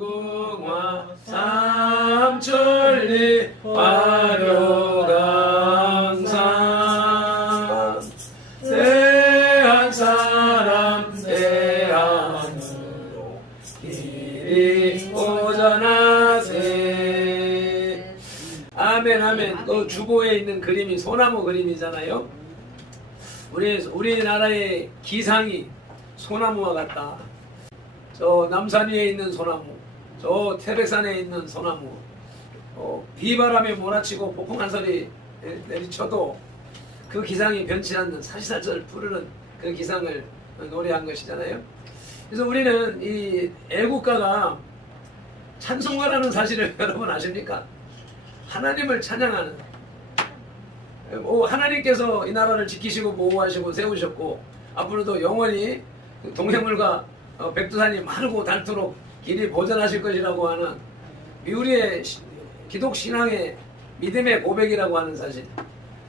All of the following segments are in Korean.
무궁화 삼천리 화려강산 대한 사람 대한으로 길이 오전하세. 아멘 아멘. 그 주보에 있는 그림이 소나무 그림이잖아요. 우리나라의 기상이 소나무와 같다. 저 남산 위에 있는 소나무, 저 태백산에 있는 소나무, 비바람에 몰아치고 폭풍 한 소리 내리쳐도 그 기상이 변치 않는 사시사철 푸르는 그 기상을 노래한 것이잖아요. 그래서 우리는 이 애국가가 찬송가라는 사실을 여러분 아십니까? 하나님을 찬양하는, 하나님께서 이 나라를 지키시고 보호하시고 세우셨고 앞으로도 영원히 동해물과 백두산이 마르고 닳도록 길이 보전하실 것이라고 하는 우리의 기독 신앙의 믿음의 고백이라고 하는 사실,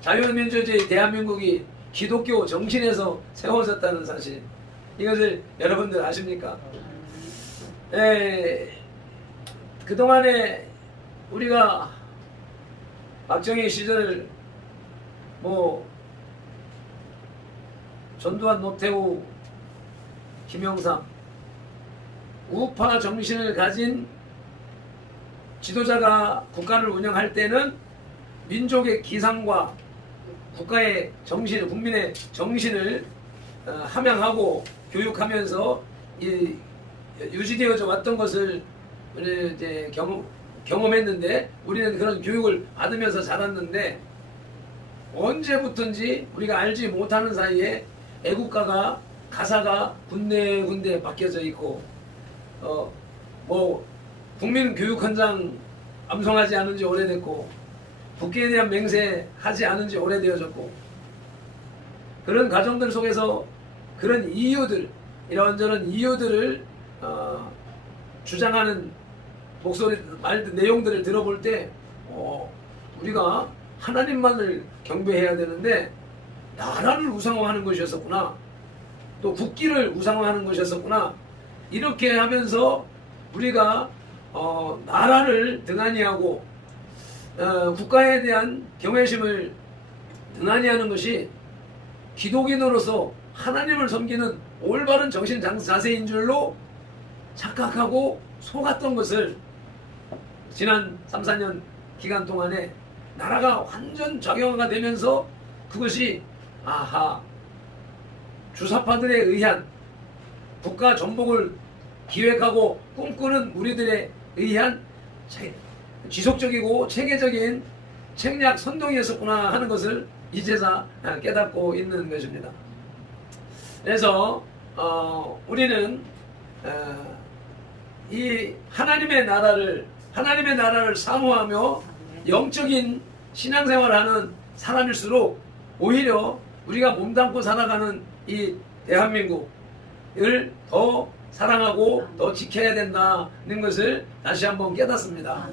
자유민주주의 대한민국이 기독교 정신에서 세워졌다는 사실, 이것을 여러분들 아십니까? 그동안에 우리가 박정희 시절 전두환, 노태우, 김영삼, 우파 정신을 가진 지도자가 국가를 운영할 때는 민족의 기상과 국가의 정신, 국민의 정신을 함양하고 교육하면서 유지되어져 왔던 것을 이제 경험했는데, 우리는 그런 교육을 받으면서 자랐는데 언제부턴지 우리가 알지 못하는 사이에 애국가가 가사가 군데군데 바뀌어져 있고, 국민교육헌장 암송하지 않은 지 오래됐고, 국기에 대한 맹세하지 않은 지 오래되어졌고, 그런 과정들 속에서 그런 이유들, 이런저런 이유들을 주장하는 목소리, 내용들을 들어볼 때 우리가 하나님만을 경배해야 되는데 나라를 우상화하는 것이었었구나, 또 국기를 우상화하는 것이었었구나, 이렇게 하면서 우리가 나라를 등한히 하고 국가에 대한 경외심을 등한히 하는 것이 기독인으로서 하나님을 섬기는 올바른 정신 자세인 줄로 착각하고 속았던 것을 지난 3, 4년 기간 동안에 나라가 완전 정형화가 되면서 그것이 주사파들에 의한 국가 전복을 기획하고 꿈꾸는 우리들에 의한 지속적이고 체계적인 책략 선동이었었구나 하는 것을 이제서 깨닫고 있는 것입니다. 그래서 우리는 이 하나님의 나라를 사모하며 영적인 신앙생활을 하는 사람일수록 오히려 우리가 몸담고 살아가는 이 대한민국을 더 사랑하고 더 지켜야 된다는 것을 다시 한번 깨닫습니다.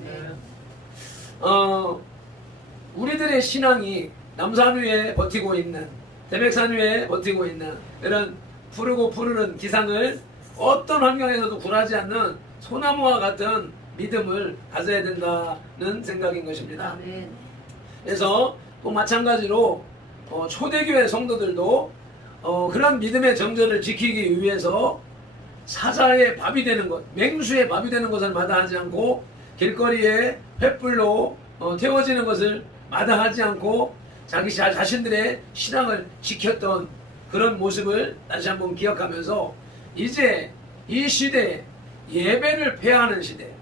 우리들의 신앙이 남산 위에 버티고 있는, 태백산 위에 버티고 있는 이런 푸르고 푸르는 기상을 어떤 환경에서도 굴하지 않는 소나무와 같은 믿음을 가져야 된다는 생각인 것입니다. 그래서 또 마찬가지로 초대교회 성도들도 그런 믿음의 정절을 지키기 위해서 사자의 밥이 되는 것, 맹수의 밥이 되는 것을 마다하지 않고, 길거리에 횃불로 태워지는 것을 마다하지 않고 자기 자신들의 신앙을 지켰던 그런 모습을 다시 한번 기억하면서, 이제 이 시대에 예배를 폐하는 시대,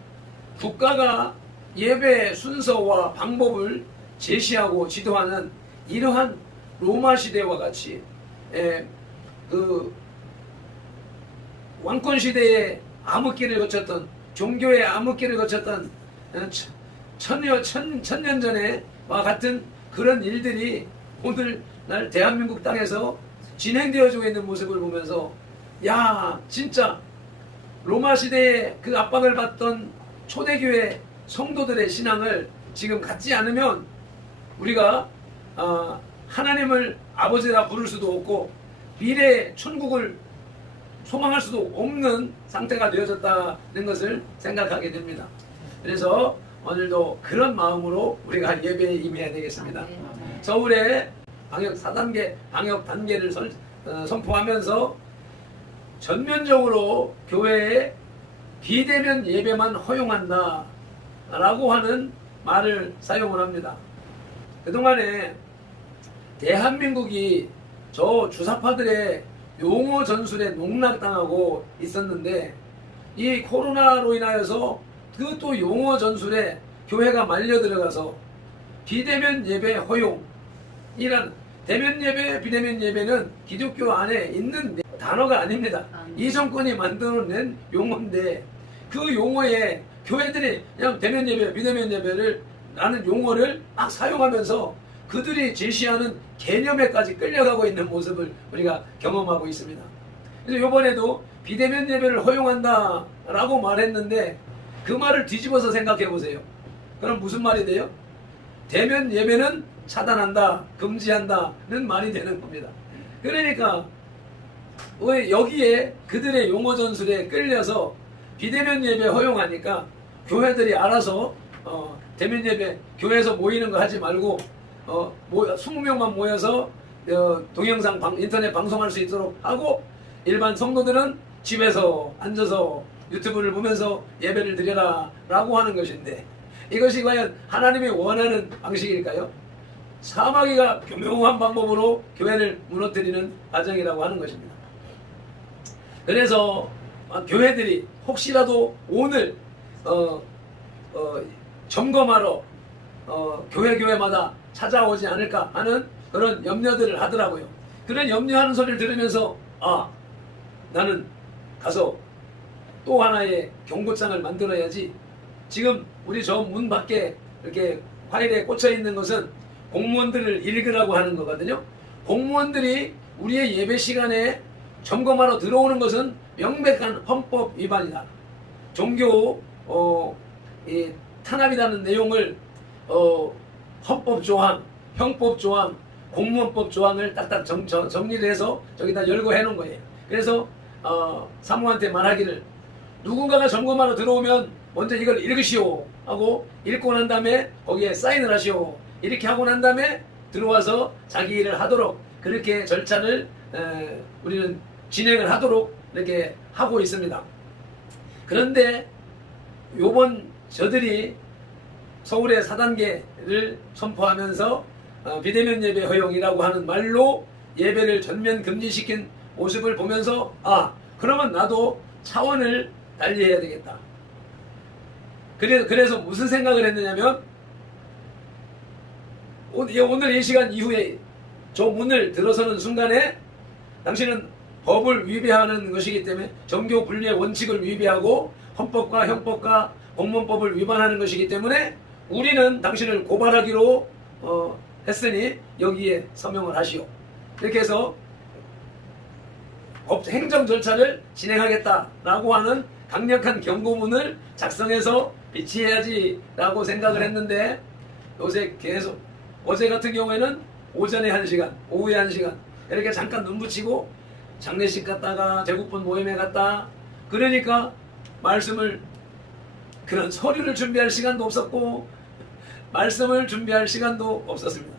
국가가 예배 순서와 방법을 제시하고 지도하는 이러한 로마 시대와 같이 그 왕권 시대의 암흑기를 거쳤던, 종교의 암흑기를 거쳤던 천년 전에와 같은 그런 일들이 오늘날 대한민국 땅에서 진행되어지고 있는 모습을 보면서, 진짜 로마 시대의 그 압박을 받던 초대교회 성도들의 신앙을 지금 갖지 않으면 우리가 하나님을 아버지라 부를 수도 없고 미래의 천국을 소망할 수도 없는 상태가 되어졌다는 것을 생각하게 됩니다. 그래서 오늘도 그런 마음으로 우리가 예배에 임해야 되겠습니다. 서울에 방역 4단계 방역 단계를 선포하면서 전면적으로 교회에 비대면 예배만 허용한다 라고 하는 말을 사용을 합니다. 그동안에 대한민국이 저 주사파들의 용어 전술에 농락당하고 있었는데 이 코로나로 인하여서 그 또 용어 전술에 교회가 말려 들어가서 비대면 예배 허용이란, 대면 예배, 비대면 예배는 기독교 안에 있는 단어가 아닙니다. 이 정권이 만들어낸 용어인데 그 용어에 교회들이 그냥 대면 예배, 비대면 예배를 라는 용어를 막 사용하면서 그들이 제시하는 개념에까지 끌려가고 있는 모습을 우리가 경험하고 있습니다. 그래서 이번에도 비대면 예배를 허용한다 라고 말했는데 그 말을 뒤집어서 생각해 보세요. 그럼 무슨 말이 돼요? 대면 예배는 차단한다, 금지한다는 말이 되는 겁니다. 그러니까 왜 여기에 그들의 용어 전술에 끌려서 비대면 예배 허용하니까 교회들이 알아서 대면 예배 교회에서 모이는 거 하지 말고 20명만 모여서 동영상 인터넷 방송할 수 있도록 하고 일반 성도들은 집에서 앉아서 유튜브를 보면서 예배를 드려라 라고 하는 것인데 이것이 과연 하나님이 원하는 방식일까요? 사마귀가 교묘한 방법으로 교회를 무너뜨리는 과정이라고 하는 것입니다. 그래서 교회들이 혹시라도 오늘 점검하러 교회마다 찾아오지 않을까 하는 그런 염려들을 하더라고요. 그런 염려하는 소리를 들으면서 나는 가서 또 하나의 경고장을 만들어야지. 지금 우리 저 문 밖에 이렇게 파일에 꽂혀 있는 것은 공무원들을 읽으라고 하는 거거든요. 공무원들이 우리의 예배 시간에 점검하러 들어오는 것은 명백한 헌법 위반이다. 종교 탄압이라는 내용을 헌법 조항, 형법 조항, 공무원법 조항을 딱딱 정리를 해서 저기다 열고 해놓은 거예요. 그래서 사무한테 말하기를 누군가가 점검하러 들어오면 먼저 이걸 읽으시오 하고 읽고 난 다음에 거기에 사인을 하시오 이렇게 하고 난 다음에 들어와서 자기 일을 하도록 그렇게 절차를 우리는 진행을 하도록 이렇게 하고 있습니다. 그런데 요번 저들이 서울의 4단계를 선포하면서 비대면 예배 허용이라고 하는 말로 예배를 전면 금지시킨 모습을 보면서 그러면 나도 차원을 달리해야 되겠다. 그래서 무슨 생각을 했느냐면 오늘 이 시간 이후에 저 문을 들어서는 순간에 당신은 법을 위배하는 것이기 때문에 정교 분리의 원칙을 위배하고 헌법과 형법과 공무원법을 위반하는 것이기 때문에 우리는 당신을 고발하기로 했으니 여기에 서명을 하시오. 이렇게 해서 행정 절차를 진행하겠다라고 하는 강력한 경고문을 작성해서 비치해야지 라고 생각을 했는데 요새 계속 어제 같은 경우에는 오전에 1시간, 오후에 1시간 이렇게 잠깐 눈 붙이고 장례식 갔다가 제국분 모임에 갔다 그러니까 말씀을 그런 서류를 준비할 시간도 없었고 말씀을 준비할 시간도 없었습니다.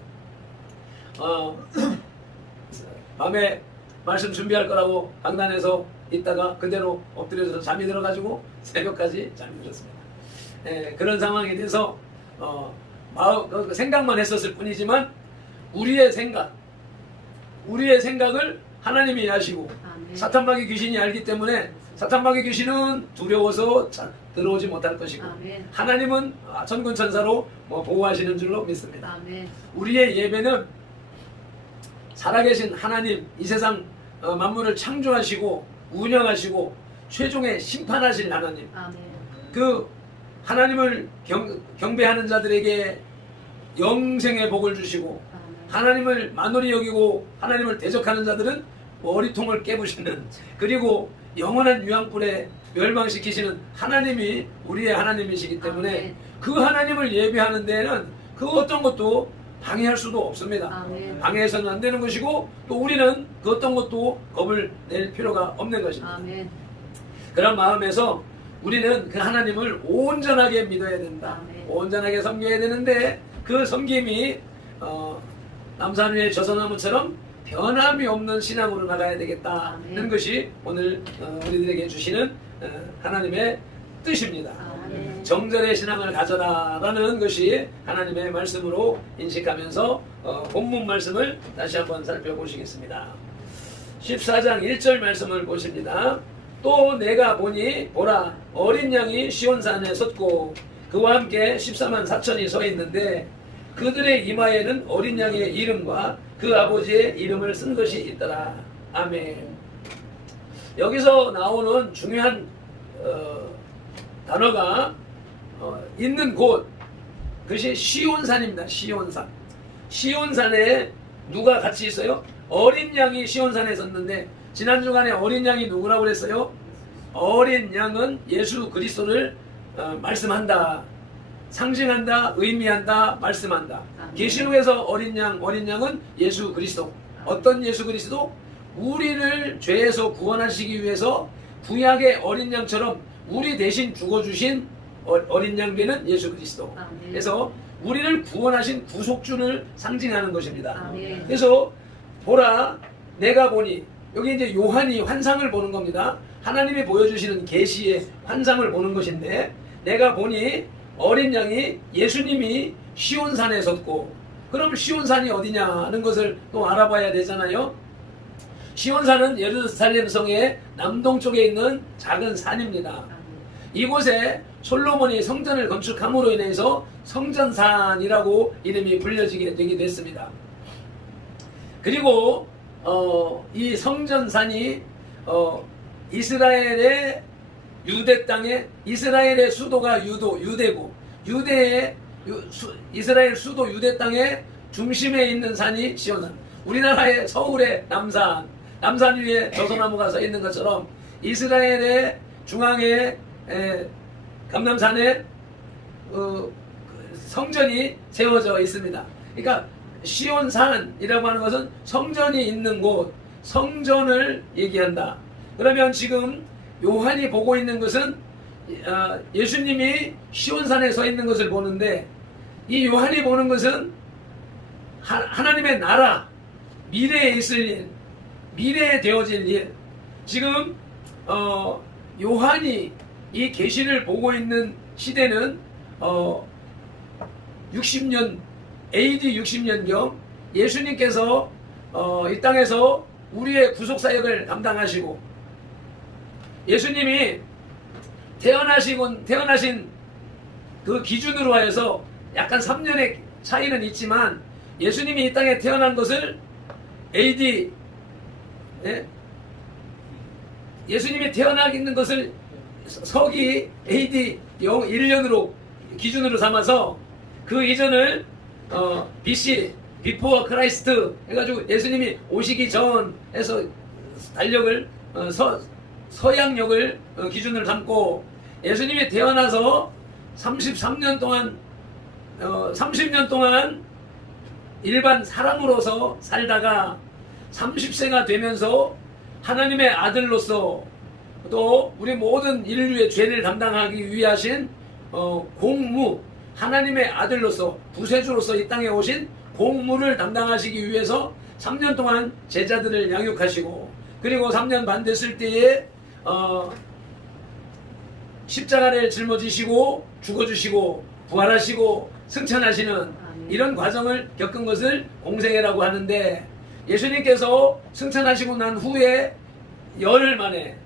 밤에 말씀 준비할 거라고 강단에서 있다가 그대로 엎드려서 잠이 들어가지고 새벽까지 잠이 들었습니다. 그런 상황에 대해서 생각만 했었을 뿐이지만 우리의 생각을 하나님이 아시고 사탄마귀 귀신이 알기 때문에 사탄마귀 귀신은 두려워서 들어오지 못할 것이고 하나님은 천군천사로 보호하시는 줄로 믿습니다. 우리의 예배는 살아계신 하나님, 이 세상 만물을 창조하시고 운영하시고 최종의 심판하실 하나님, 그 하나님을 경배하는 자들에게 영생의 복을 주시고 하나님을 만홀히 여기고 하나님을 대적하는 자들은 머리통을 깨부시는, 그리고 영원한 유황불에 멸망시키시는 하나님이 우리의 하나님이시기 때문에 그 하나님을 예배하는 데에는 그 어떤 것도 방해할 수도 없습니다. 아멘. 방해해서는 안 되는 것이고 또 우리는 그 어떤 것도 겁을 낼 필요가 없는 것입니다. 아멘. 그런 마음에서 우리는 그 하나님을 온전하게 믿어야 된다. 아멘. 온전하게 섬겨야 되는데 그 섬김이 남산 위의 저소나무처럼 변함이 없는 신앙으로 나가야 되겠다는 아멘. 것이 오늘 우리들에게 주시는 하나님의 뜻입니다. 아멘. 정절의 신앙을 가져라라는 것이 하나님의 말씀으로 인식하면서 본문 말씀을 다시 한번 살펴보시겠습니다. 14장 1절 말씀을 보십니다. 또 내가 보니 보라 어린 양이 시온산에 섰고 그와 함께 14만 4천이 서 있는데 그들의 이마에는 어린 양의 이름과 그 아버지의 이름을 쓴 것이 있더라. 아멘. 여기서 나오는 중요한 단어가 있는 곳, 그것이 시온산입니다. 시온산. 시온산에 누가 같이 있어요? 어린 양이 시온산에 섰는데 지난 주간에 어린 양이 누구라고 그랬어요? 어린 양은 예수 그리스도를 말씀한다, 상징한다, 의미한다, 말씀한다. 계시록에서 어린 양은 예수 그리스도. 어떤 예수 그리스도? 우리를 죄에서 구원하시기 위해서 구약의 어린 양처럼 우리 대신 죽어주신 어린 양 되는 예수 그리스도. 그래서 우리를 구원하신 구속주를 상징하는 것입니다. 그래서 보라 내가 보니, 여기 이제 요한이 환상을 보는 겁니다. 하나님이 보여주시는 계시의 환상을 보는 것인데, 내가 보니 어린 양이 예수님이 시온산에 섰고, 그럼 시온산이 어디냐는 것을 또 알아봐야 되잖아요. 시온산은 예루살렘 성의 남동쪽에 있는 작은 산입니다. 이곳에 솔로몬이 성전을 건축함으로 인해서 성전산이라고 이름이 불려지게 되게 됐습니다. 그리고 이 성전산이 이스라엘의 유대 땅에, 이스라엘의 수도가 유대고 이스라엘 수도 유대 땅의 중심에 있는 산이 시온산. 우리나라의 서울의 남산 위에 저소나무가 서 있는 것처럼 이스라엘의 중앙에 감람산에 성전이 세워져 있습니다. 그러니까 시온산이라고 하는 것은 성전이 있는 곳, 성전을 얘기한다. 그러면 지금 요한이 보고 있는 것은 예수님이 시온산에 서 있는 것을 보는데, 이 요한이 보는 것은 하나님의 나라, 미래에 있을 일, 미래에 되어질 일. 지금 요한이 이 계시를 보고 있는 시대는 60년 AD 60년경 예수님께서 이 땅에서 우리의 구속사역을 담당하시고, 예수님이 태어나신 그 기준으로 하여서 약간 3년의 차이는 있지만, 예수님이 이 땅에 태어난 것을 AD, 예수님이 태어나 있는 것을 서기 AD 1년으로 기준으로 삼아서 그 이전을 BC, Before Christ 해가지고 예수님이 오시기 전 해서 달력을 서양력을 기준으로 삼고, 예수님이 태어나서 33년 동안 30년 동안 일반 사람으로서 살다가 30세가 되면서 하나님의 아들로서 또 우리 모든 인류의 죄를 담당하기 위하신 공무, 하나님의 아들로서 구세주로서 이 땅에 오신 공무를 담당하시기 위해서 3년 동안 제자들을 양육하시고, 그리고 3년 반 됐을 때에 십자가를 짊어지시고 죽어주시고 부활하시고 승천하시는 이런 과정을 겪은 것을 공생애라고 하는데, 예수님께서 승천하시고 난 후에 열흘 만에,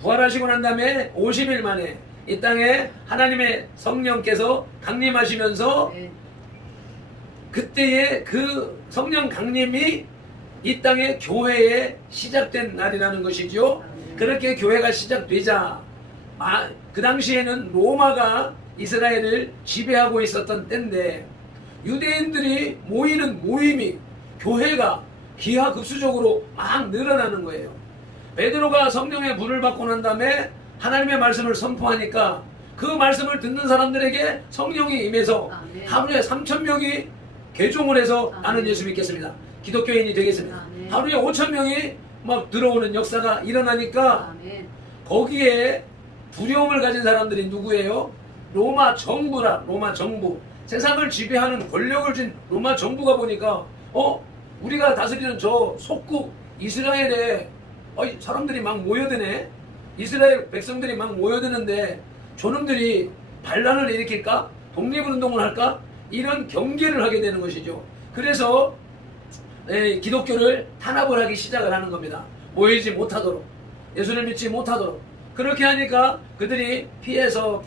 부활하시고 난 다음에 50일 만에 이 땅에 하나님의 성령께서 강림하시면서, 그때의 그 성령 강림이 이 땅의 교회에 시작된 날이라는 것이죠. 그렇게 교회가 시작되자, 그 당시에는 로마가 이스라엘을 지배하고 있었던 때인데, 유대인들이 모이는 모임이, 교회가 기하급수적으로 막 늘어나는 거예요. 베드로가 성령의 불을 받고 난 다음에 하나님의 말씀을 선포하니까 그 말씀을 듣는 사람들에게 성령이 임해서 하루에 3,000명이 개종을 해서 아멘. 나는 예수 믿겠습니다. 기독교인이 되겠습니다. 아멘. 하루에 5천 명이 막 들어오는 역사가 일어나니까 아멘. 거기에 두려움을 가진 사람들이 누구예요? 로마 정부라. 로마 정부. 세상을 지배하는 권력을 쥔 로마 정부가 보니까 우리가 다스리는 저 속국 이스라엘에 사람들이 막 모여드네. 이스라엘 백성들이 막 모여드는데 저놈들이 반란을 일으킬까? 독립운동을 할까? 이런 경계를 하게 되는 것이죠. 그래서 기독교를 탄압을 하기 시작을 하는 겁니다. 모이지 못하도록, 예수를 믿지 못하도록. 그렇게 하니까 그들이 피해서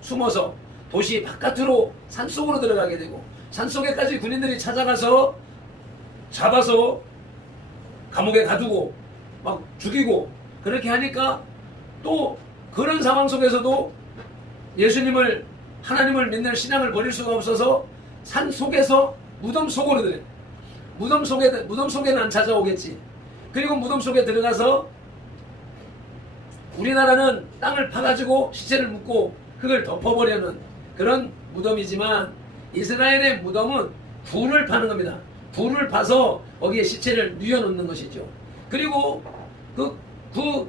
숨어서 도시 바깥으로 산속으로 들어가게 되고, 산속에까지 군인들이 찾아가서 잡아서 감옥에 가두고 막 죽이고, 그렇게 하니까 또 그런 상황 속에서도 예수님을, 하나님을 믿는 신앙을 버릴 수가 없어서 산 속에서 무덤 속으로 들어요. 무덤 속에는 안 찾아오겠지. 그리고 무덤 속에 들어가서, 우리나라는 땅을 파가지고 시체를 묻고 흙을 덮어버리는 그런 무덤이지만, 이스라엘의 무덤은 불을 파는 겁니다. 불을 파서 거기에 시체를 뉘어놓는 것이죠. 그리고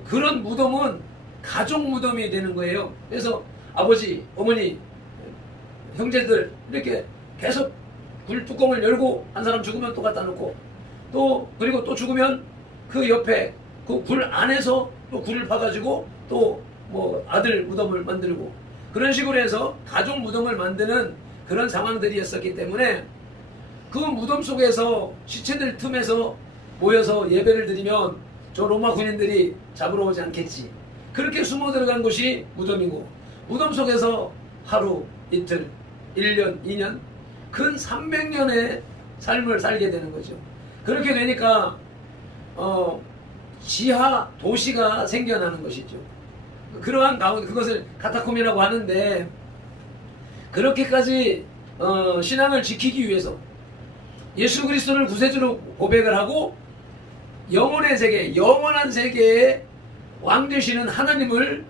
그런 무덤은 가족 무덤이 되는 거예요. 그래서 아버지, 어머니, 형제들 이렇게 계속 불 뚜껑을 열고, 한 사람 죽으면 또 갖다 놓고, 그리고 또 죽으면 그 옆에 그 불 안에서 또 굴을 파가지고 또 뭐 아들 무덤을 만들고, 그런 식으로 해서 가족 무덤을 만드는 그런 상황들이었었기 때문에, 그 무덤 속에서 시체들 틈에서 모여서 예배를 드리면 저 로마 군인들이 잡으러 오지 않겠지. 그렇게 숨어 들어간 곳이 무덤이고, 무덤 속에서 하루, 이틀, 1년, 2년, 근 300년의 삶을 살게 되는 거죠. 그렇게 되니까 지하 도시가 생겨나는 것이죠. 그러한 가운데, 그것을 카타콤이라고 하는데, 그렇게까지 신앙을 지키기 위해서 예수 그리스도를 구세주로 고백을 하고, 영혼의 세계, 영원한 세계에 왕 되시는 하나님을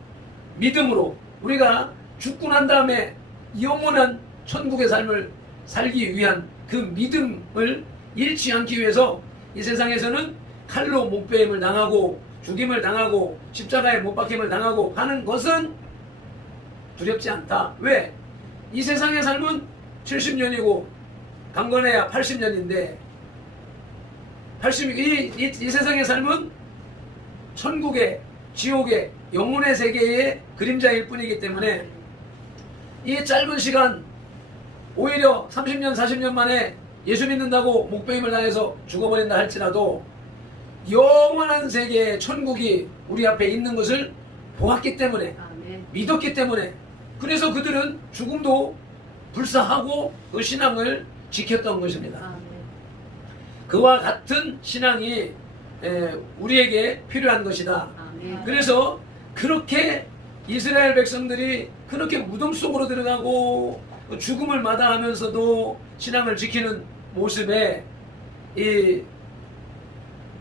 믿음으로, 우리가 죽고 난 다음에 영원한 천국의 삶을 살기 위한 그 믿음을 잃지 않기 위해서 이 세상에서는 칼로 목베임을 당하고 죽임을 당하고 십자가에 못 박힘을 당하고 하는 것은 두렵지 않다. 왜? 이 세상의 삶은 70년이고 강건해야 80년인데, 이 세상의 삶은 천국의, 지옥의, 영혼의 세계의 그림자일 뿐이기 때문에, 이 짧은 시간, 오히려 30년, 40년 만에 예수 믿는다고 목베임을 당해서 죽어버린다 할지라도 영원한 세계의 천국이 우리 앞에 있는 것을 보았기 때문에, 아멘. 믿었기 때문에, 그래서 그들은 죽음도 불사하고 그 신앙을 지켰던 것입니다. 아멘. 그와 같은 신앙이 우리에게 필요한 것이다. 아멘. 그래서 그렇게 이스라엘 백성들이 그렇게 무덤 속으로 들어가고 죽음을 마다하면서도 신앙을 지키는 모습에, 이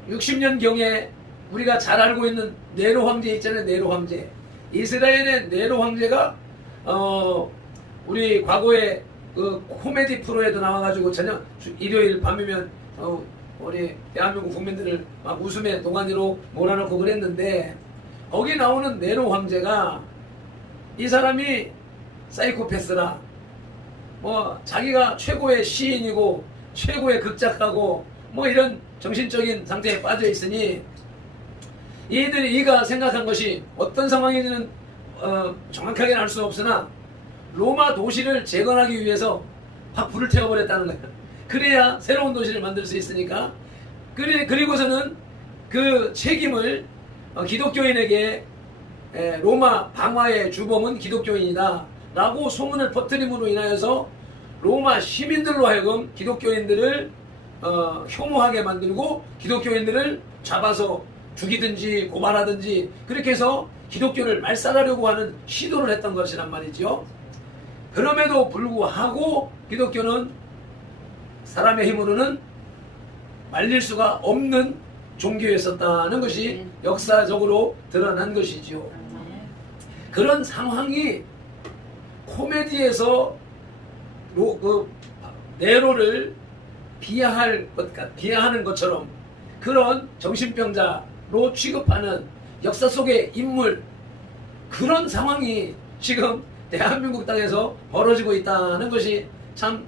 60년경에 우리가 잘 알고 있는 네로 황제 있잖아요. 네로 황제. 이스라엘의 네로 황제가 우리 과거에 그 코미디 프로에도 나와가지고 저녁 일요일 밤이면 우리 대한민국 국민들을 막 웃음의 동안으로 몰아넣고 그랬는데, 거기 나오는 네로 황제가, 이 사람이 사이코패스라, 뭐 자기가 최고의 시인이고 최고의 극작가고 뭐 이런 정신적인 상태에 빠져 있으니, 이가 생각한 것이 어떤 상황인지는 정확하게는 알 수 없으나, 로마 도시를 재건하기 위해서 확 불을 태워버렸다는 거예요. 그래야 새로운 도시를 만들 수 있으니까. 그리고서는 그 책임을 기독교인에게, 로마 방화의 주범은 기독교인이다 라고 소문을 퍼뜨림으로 인하여서 로마 시민들로 하여금 기독교인들을 혐오하게 만들고, 기독교인들을 잡아서 죽이든지 고발하든지, 그렇게 해서 기독교를 말살하려고 하는 시도를 했던 것이란 말이죠. 그럼에도 불구하고 기독교는 사람의 힘으로는 말릴 수가 없는 종교였었다는 것이 역사적으로 드러난 것이지요. 그런 상황이 코미디에서 네로를 비하하는 것처럼 그런 정신병자로 취급하는 역사 속의 인물, 그런 상황이 지금 대한민국 땅에서 벌어지고 있다는 것이 참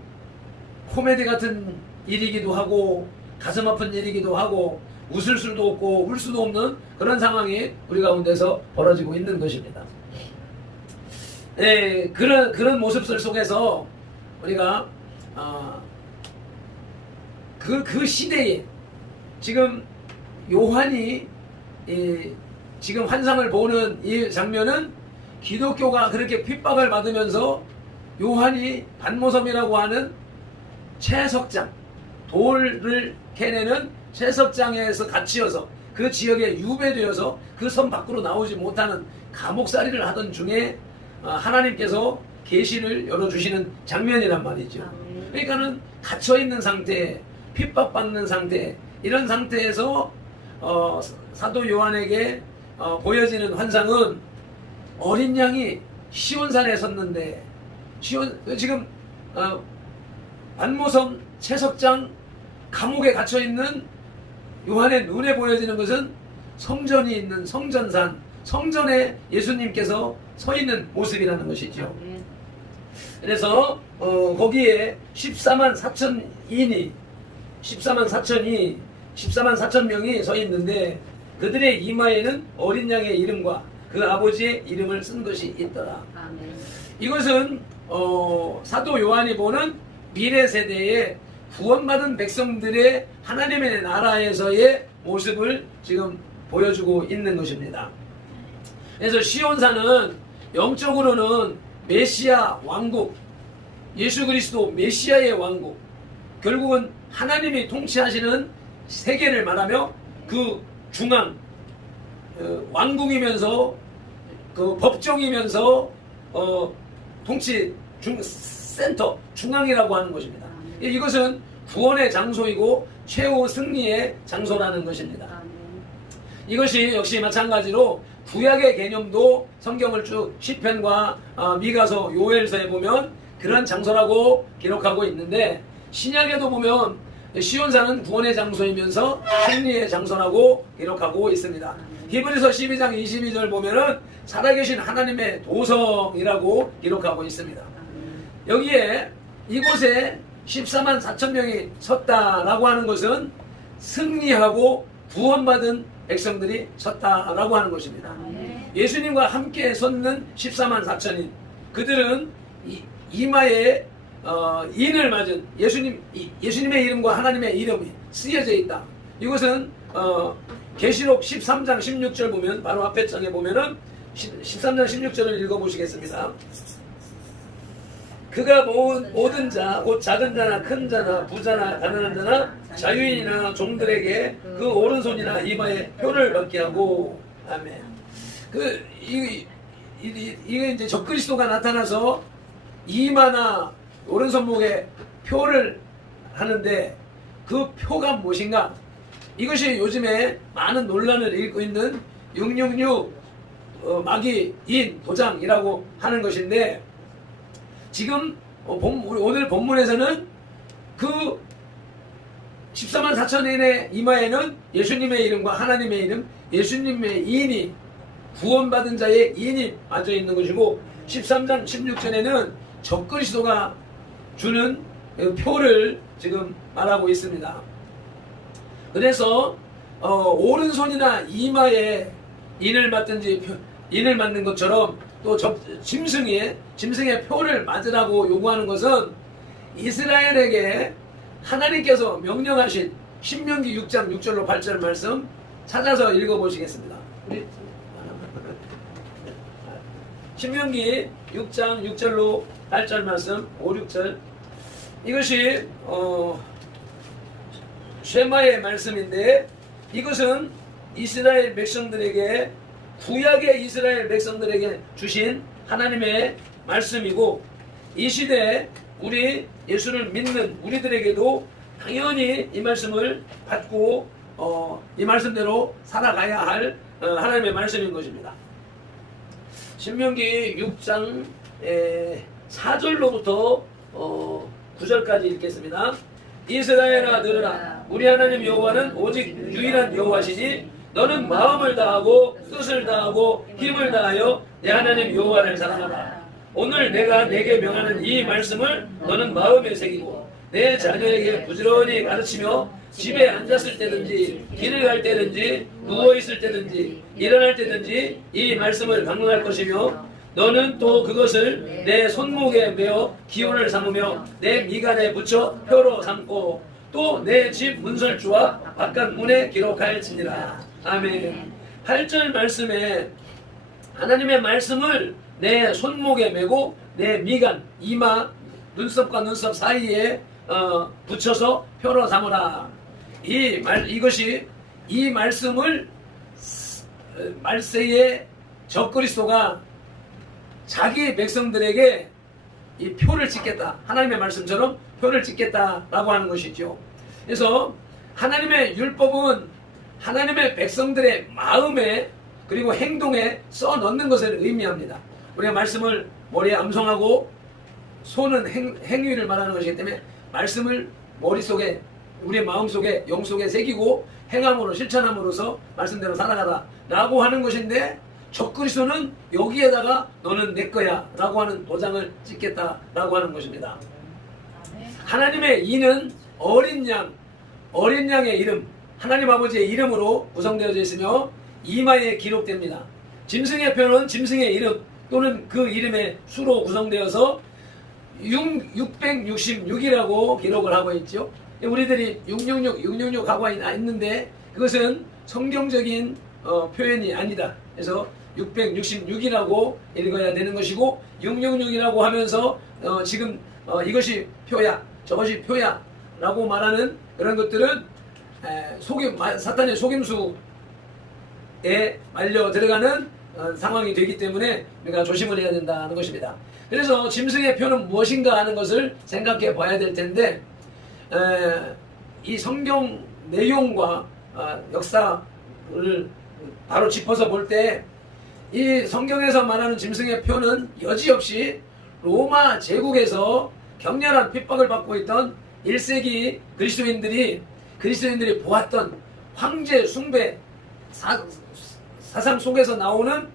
코미디 같은 일이기도 하고 가슴 아픈 일이기도 하고 웃을 수도 없고 울 수도 없는 그런 상황이 우리 가운데서 벌어지고 있는 것입니다. 그런 모습들 속에서 우리가 그 시대에 지금 요한이 지금 환상을 보는 이 장면은 기독교가 그렇게 핍박을 받으면서 요한이 반모섬이라고 하는 채석장, 돌을 캐내는 채석장에서 갇히어서 그 지역에 유배되어서 그 섬 밖으로 나오지 못하는 감옥살이를 하던 중에 하나님께서 계시를 열어주시는 장면이란 말이죠. 그러니까는 갇혀있는 상태, 핍박받는 상태, 이런 상태에서 사도 요한에게 보여지는 환상은 어린 양이 시온산에 섰는데 지금 반모섬 채석장 감옥에 갇혀있는 요한의 눈에 보여지는 것은 성전이 있는 성전산, 성전에 예수님께서 서 있는 모습이라는 것이죠. 그래서 거기에 14만 4천 명이 서 있는데 그들의 이마에는 어린 양의 이름과 그 아버지의 이름을 쓴 것이 있더라. 이것은 사도 요한이 보는 미래 세대의 구원받은 백성들의 하나님의 나라에서의 모습을 지금 보여주고 있는 것입니다. 그래서 시온산은 영적으로는 메시아 왕국, 예수 그리스도 메시아의 왕국, 결국은 하나님이 통치하시는 세계를 말하며 그 중앙, 왕궁이면서 그 법정이면서 통치 센터, 중앙이라고 하는 것입니다. 이것은 구원의 장소이고 최후 승리의 장소라는 것입니다. 이것이 역시 마찬가지로 구약의 개념도 성경을 쭉 시편과 미가서, 요엘서에 보면 그런 장소라고 기록하고 있는데, 신약에도 보면 시온산은 구원의 장소이면서 승리의 장소라고 기록하고 있습니다. 히브리서 12장 22절 보면은 살아계신 하나님의 도성이라고 기록하고 있습니다. 여기에 이곳에 14만 4천 명이 섰다라고 하는 것은 승리하고 구원받은 백성들이 섰다라고 하는 것입니다. 예수님과 함께 섰는 14만 4천인 그들은 이마에 인을 맞은 예수님의 이름과 하나님의 이름이 쓰여져 있다. 이것은 계시록 13장 16절 보면, 바로 앞에 장에 보면은 13장 16절을 읽어보시겠습니다. 그가 모든 자, 곧 작은 자나 큰 자나 부자나 가난한 자나 자유인이나 종들에게 그 오른손이나 이마에 표를 받게 하고, 아멘. 이게 이제 적그리스도가 나타나서 이마나 오른손목에 표를 하는데 그 표가 무엇인가? 이것이 요즘에 많은 논란을 일고 있는 666 마귀인 도장이라고 하는 것인데, 지금 오늘 본문에서는 그 14만 4천인의 이마에는 예수님의 이름과 하나님의 이름, 예수님의 인이, 구원받은 자의 인이 빠져 있는 것이고, 13장 16절에는 적그리스도가 주는 표를 지금 말하고 있습니다. 그래서 오른손이나 이마에 인을 맞는 것처럼 또 짐승의 표를 맞으라고 요구하는 것은 이스라엘에게 하나님께서 명령하신 신명기 6장 6절로 8절 말씀 찾아서 읽어보시겠습니다. 신명기 6장 6절로 8절 말씀, 5, 6절. 이것이 쉐마의 말씀인데, 이것은 이스라엘 백성들에게, 구약의 이스라엘 백성들에게 주신 하나님의 말씀이고, 이 시대에 우리 예수를 믿는 우리들에게도 당연히 이 말씀을 받고 이 말씀대로 살아가야 할 하나님의 말씀인 것입니다. 신명기 6장 4절로부터 9절까지 읽겠습니다. 이스라엘아 들으라. 우리 하나님 여호와는 오직 유일한 여호와시니 너는 마음을 다하고 뜻을 다하고 힘을 다하여 내 하나님 여호와를 사랑하라. 오늘 내가 내게 명하는 이 말씀을 너는 마음에 새기고 내 자녀에게 부지런히 가르치며 집에 앉았을 때든지 길을 갈 때든지 누워있을 때든지 일어날 때든지 이 말씀을 강론할 것이며 너는 또 그것을 내 손목에 메어 기운을 삼으며 내 미간에 붙여 표로 삼고 또 내 집 문설주와 바깥 문에 기록할지니라. 아멘. 8절 말씀에 하나님의 말씀을 내 손목에 메고 내 미간, 이마, 눈썹과 눈썹 사이에 붙여서 표로 삼으라. 이것이 이 말씀을 말세의 적그리스도가 자기 백성들에게 이 표를 찍겠다. 하나님의 말씀처럼 표를 찍겠다라고 하는 것이죠. 그래서 하나님의 율법은 하나님의 백성들의 마음에 그리고 행동에 써 넣는 것을 의미합니다. 우리가 말씀을 머리에 암송하고 손은 행위를 말하는 것이기 때문에 말씀을 머릿속에 우리의 마음속에 영속에 새기고 행함으로 실천함으로써 말씀대로 살아가라 라고 하는 것인데 적그리스도는 여기에다가 너는 내 거야 라고 하는 도장을 찍겠다 라고 하는 것입니다. 하나님의 이는 어린 양의 이름 하나님 아버지의 이름으로 구성되어져 있으며 이마에 기록됩니다. 짐승의 표는 짐승의 이름 또는 그 이름의 수로 구성되어서 666이라고 기록을 하고 있죠. 우리들이 666 하고 있는데 그것은 성경적인 표현이 아니다. 그래서 666이라고 읽어야 되는 것이고 666이라고 하면서 지금 이것이 표야 저것이 표야 라고 말하는 그런 것들은 사탄의 속임수에 말려 들어가는 상황이 되기 때문에 우리가 조심을 해야 된다는 것입니다. 그래서 짐승의 표는 무엇인가 하는 것을 생각해 봐야 될 텐데 이 성경 내용과 역사를 바로 짚어서 볼 때 이 성경에서 말하는 짐승의 표는 여지없이 로마 제국에서 격렬한 핍박을 받고 있던 1세기 그리스도인들이 보았던 황제 숭배 사상 속에서 나오는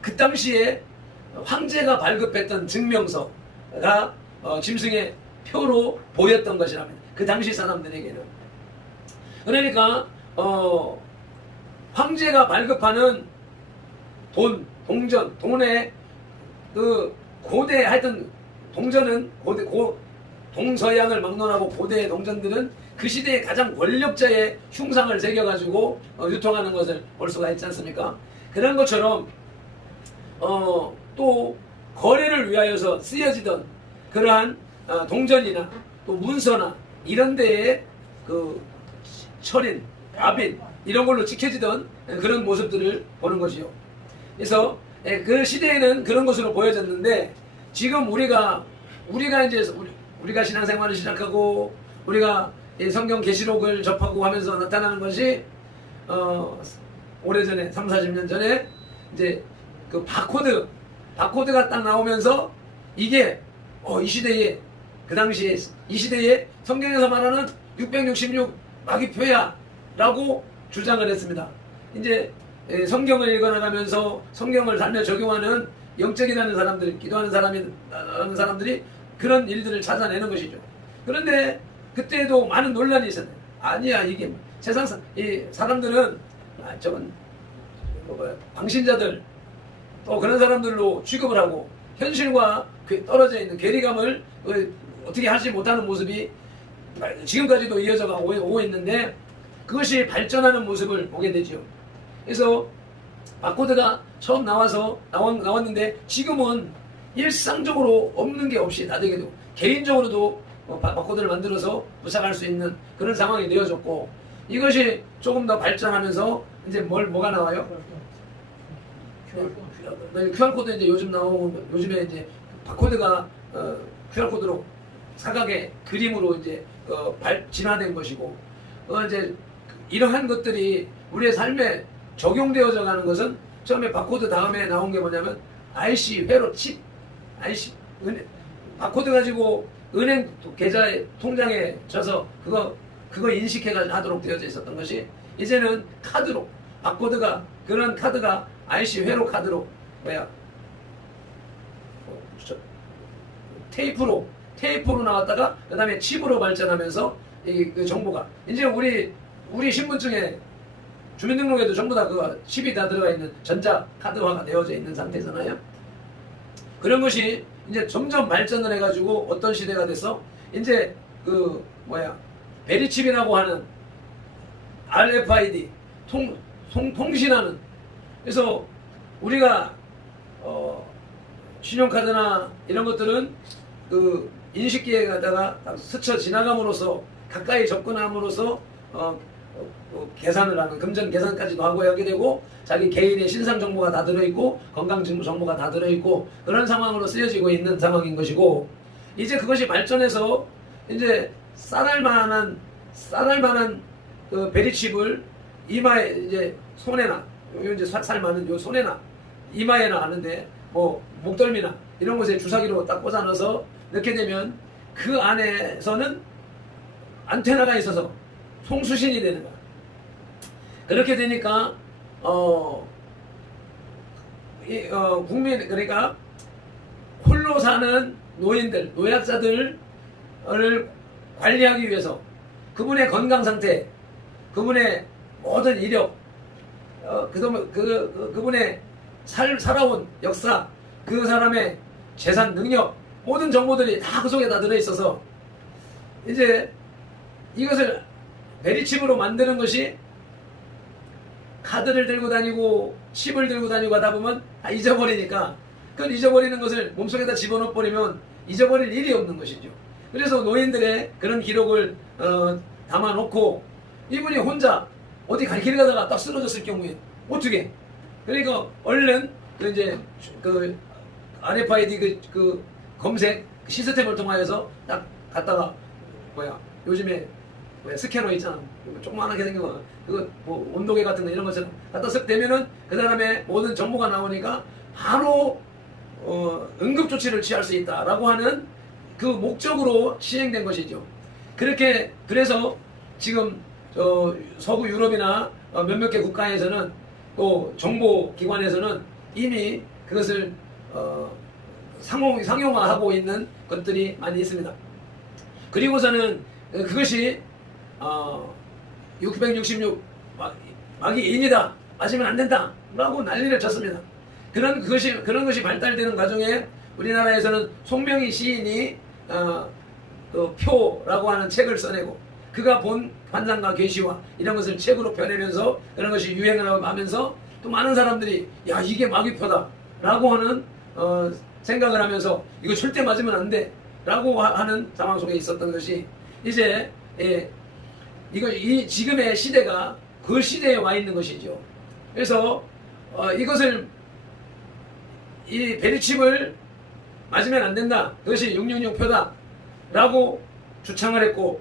그 당시에 황제가 발급했던 증명서가 짐승의 표로 보였던 것이랍니다. 그 당시 사람들에게는. 그러니까 황제가 발급하는 동전의 그 고대 하여튼 동전은 동서양을 막론하고 고대의 동전들은 그 시대의 가장 권력자의 흉상을 새겨가지고 유통하는 것을 볼 수가 있지 않습니까? 그런 것처럼 또 거래를 위하여서 쓰여지던 그러한 동전이나 또 문서나 이런 데에 그 철인, 갑인 이런 걸로 찍혀지던 그런 모습들을 보는 것이요. 그래서 그 시대에는 그런 것으로 보여졌는데 지금 우리가 이제 우리가 신앙생활을 시작하고 우리가 성경 계시록을 접하고 하면서 나타나는 것이 오래전에 30-40년 전에 이제 그 바코드가 딱 나오면서 이게 이 시대에 그 당시에 이 시대에 성경에서 말하는 666 마귀표야 라고 주장을 했습니다. 이제 성경을 읽어나가면서 성경을 삶에 적용하는 영적이라는 사람들, 기도하는 사람들이 그런 일들을 찾아내는 것이죠. 그런데 그때도 많은 논란이 있었네요. 아니야, 이게 세상 이 사람들은 저건 방신자들 또 그런 사람들로 취급을 하고 현실과 떨어져 있는 괴리감을 어떻게 하지 못하는 모습이 지금까지도 이어져 오고 있는데 그것이 발전하는 모습을 보게 되죠. 그래서 바코드가 처음 나왔는데 지금은 일상적으로 없는 게 없이 다 되게 되고 개인적으로도 바코드를 만들어서 부착할 수 있는 그런 상황이 되어졌고 이것이 조금 더 발전하면서 이제 뭐가 나와요? QR코드 이제 요즘에 이제 바코드가 QR코드로 사각의 그림으로 이제 진화된 것이고 이제 이러한 것들이 우리의 삶에 적용되어져 가는 것은 처음에 바코드 다음에 나온 게 뭐냐면 IC 회로 칩, IC 바코드 가지고 은행 계좌에 통장에 쳐서 그거 인식해가지고 하도록 되어져 있었던 것이 이제는 카드로 바코드가 그런 카드가 IC 회로 카드로 테이프로 나왔다가 그 다음에 칩으로 발전하면서 그 정보가 이제 우리 신분증에 주민등록에도 전부 다 그 칩이 다 들어가 있는 전자 카드화가 되어져 있는 상태잖아요. 그런 것이 이제 점점 발전을 해가지고 어떤 시대가 돼서 이제 베리칩이라고 하는 RFID 통신하는 그래서 우리가 신용카드나 이런 것들은 그 인식기에 가다가 스쳐 지나감으로써 가까이 접근함으로써 계산을 하는 금전 계산까지도 하고 하게 되고 자기 개인의 신상 정보가 다 들어있고 건강 정보가 다 들어있고 그런 상황으로 쓰여지고 있는 상황인 것이고 이제 그것이 발전해서 이제 쌀알 만한 그 베리칩을 이마에 이제 손에나 이제 살 많은 요 손에나 이마에나 하는데 뭐 목덜미나 이런 곳에 주사기로 딱 꽂아 넣어서 넣게 되면 그 안에서는 안테나가 있어서 송수신이 되는 거야. 그렇게 되니까 국민 그러니까 홀로 사는 노인들, 노약자들을 관리하기 위해서 그분의 건강 상태, 그분의 모든 이력, 그분의 살아온 역사, 그 사람의 재산 능력, 모든 정보들이 다 그 속에 다 들어있어서 이제 이것을 베리칩으로 만드는 것이 카드를 들고 다니고 칩을 들고 다니고 하다 보면 다 잊어버리니까 그걸 잊어버리는 것을 몸속에다 집어넣어 버리면 잊어버릴 일이 없는 것이죠. 그래서 노인들의 그런 기록을 담아놓고 이분이 혼자 어디 갈 길 가다가 딱 쓰러졌을 경우에 어떻게? 그러니까 얼른 이제 그 RFID 그 검색 시스템을 통하여서 딱 갖다가 요즘에 스캐너 있잖아. 조그만하게 생긴 거. 그거 뭐 온도계 같은 거 이런 것처럼 갖다 쓱 대면은 그 사람의 모든 정보가 나오니까 바로 응급조치를 취할 수 있다라고 하는 그 목적으로 시행된 것이죠. 그래서 지금 서구 유럽이나 몇몇 개 국가에서는 또 정보기관에서는 이미 그것을 상용화하고 있는 것들이 많이 있습니다. 그리고서는 그것이 666 마기 인이다, 마시면 안 된다 라고 난리를 쳤습니다. 그런 것이 발달되는 과정에 우리나라에서는 송명희 시인이 표라고 하는 책을 써내고 그가 본 환상과 계시와 이런 것을 책으로 펴내면서 그런 것이 유행을 하면서 또 많은 사람들이 야 이게 마귀표다 라고 하는 생각을 하면서 이거 절대 맞으면 안 돼 라고 하는 상황 속에 있었던 것이 이제 이 지금의 시대가 그 시대에 와 있는 것이죠. 그래서 이것을 이 베리칩을 맞으면 안 된다. 그것이 666 표다 라고 주창을 했고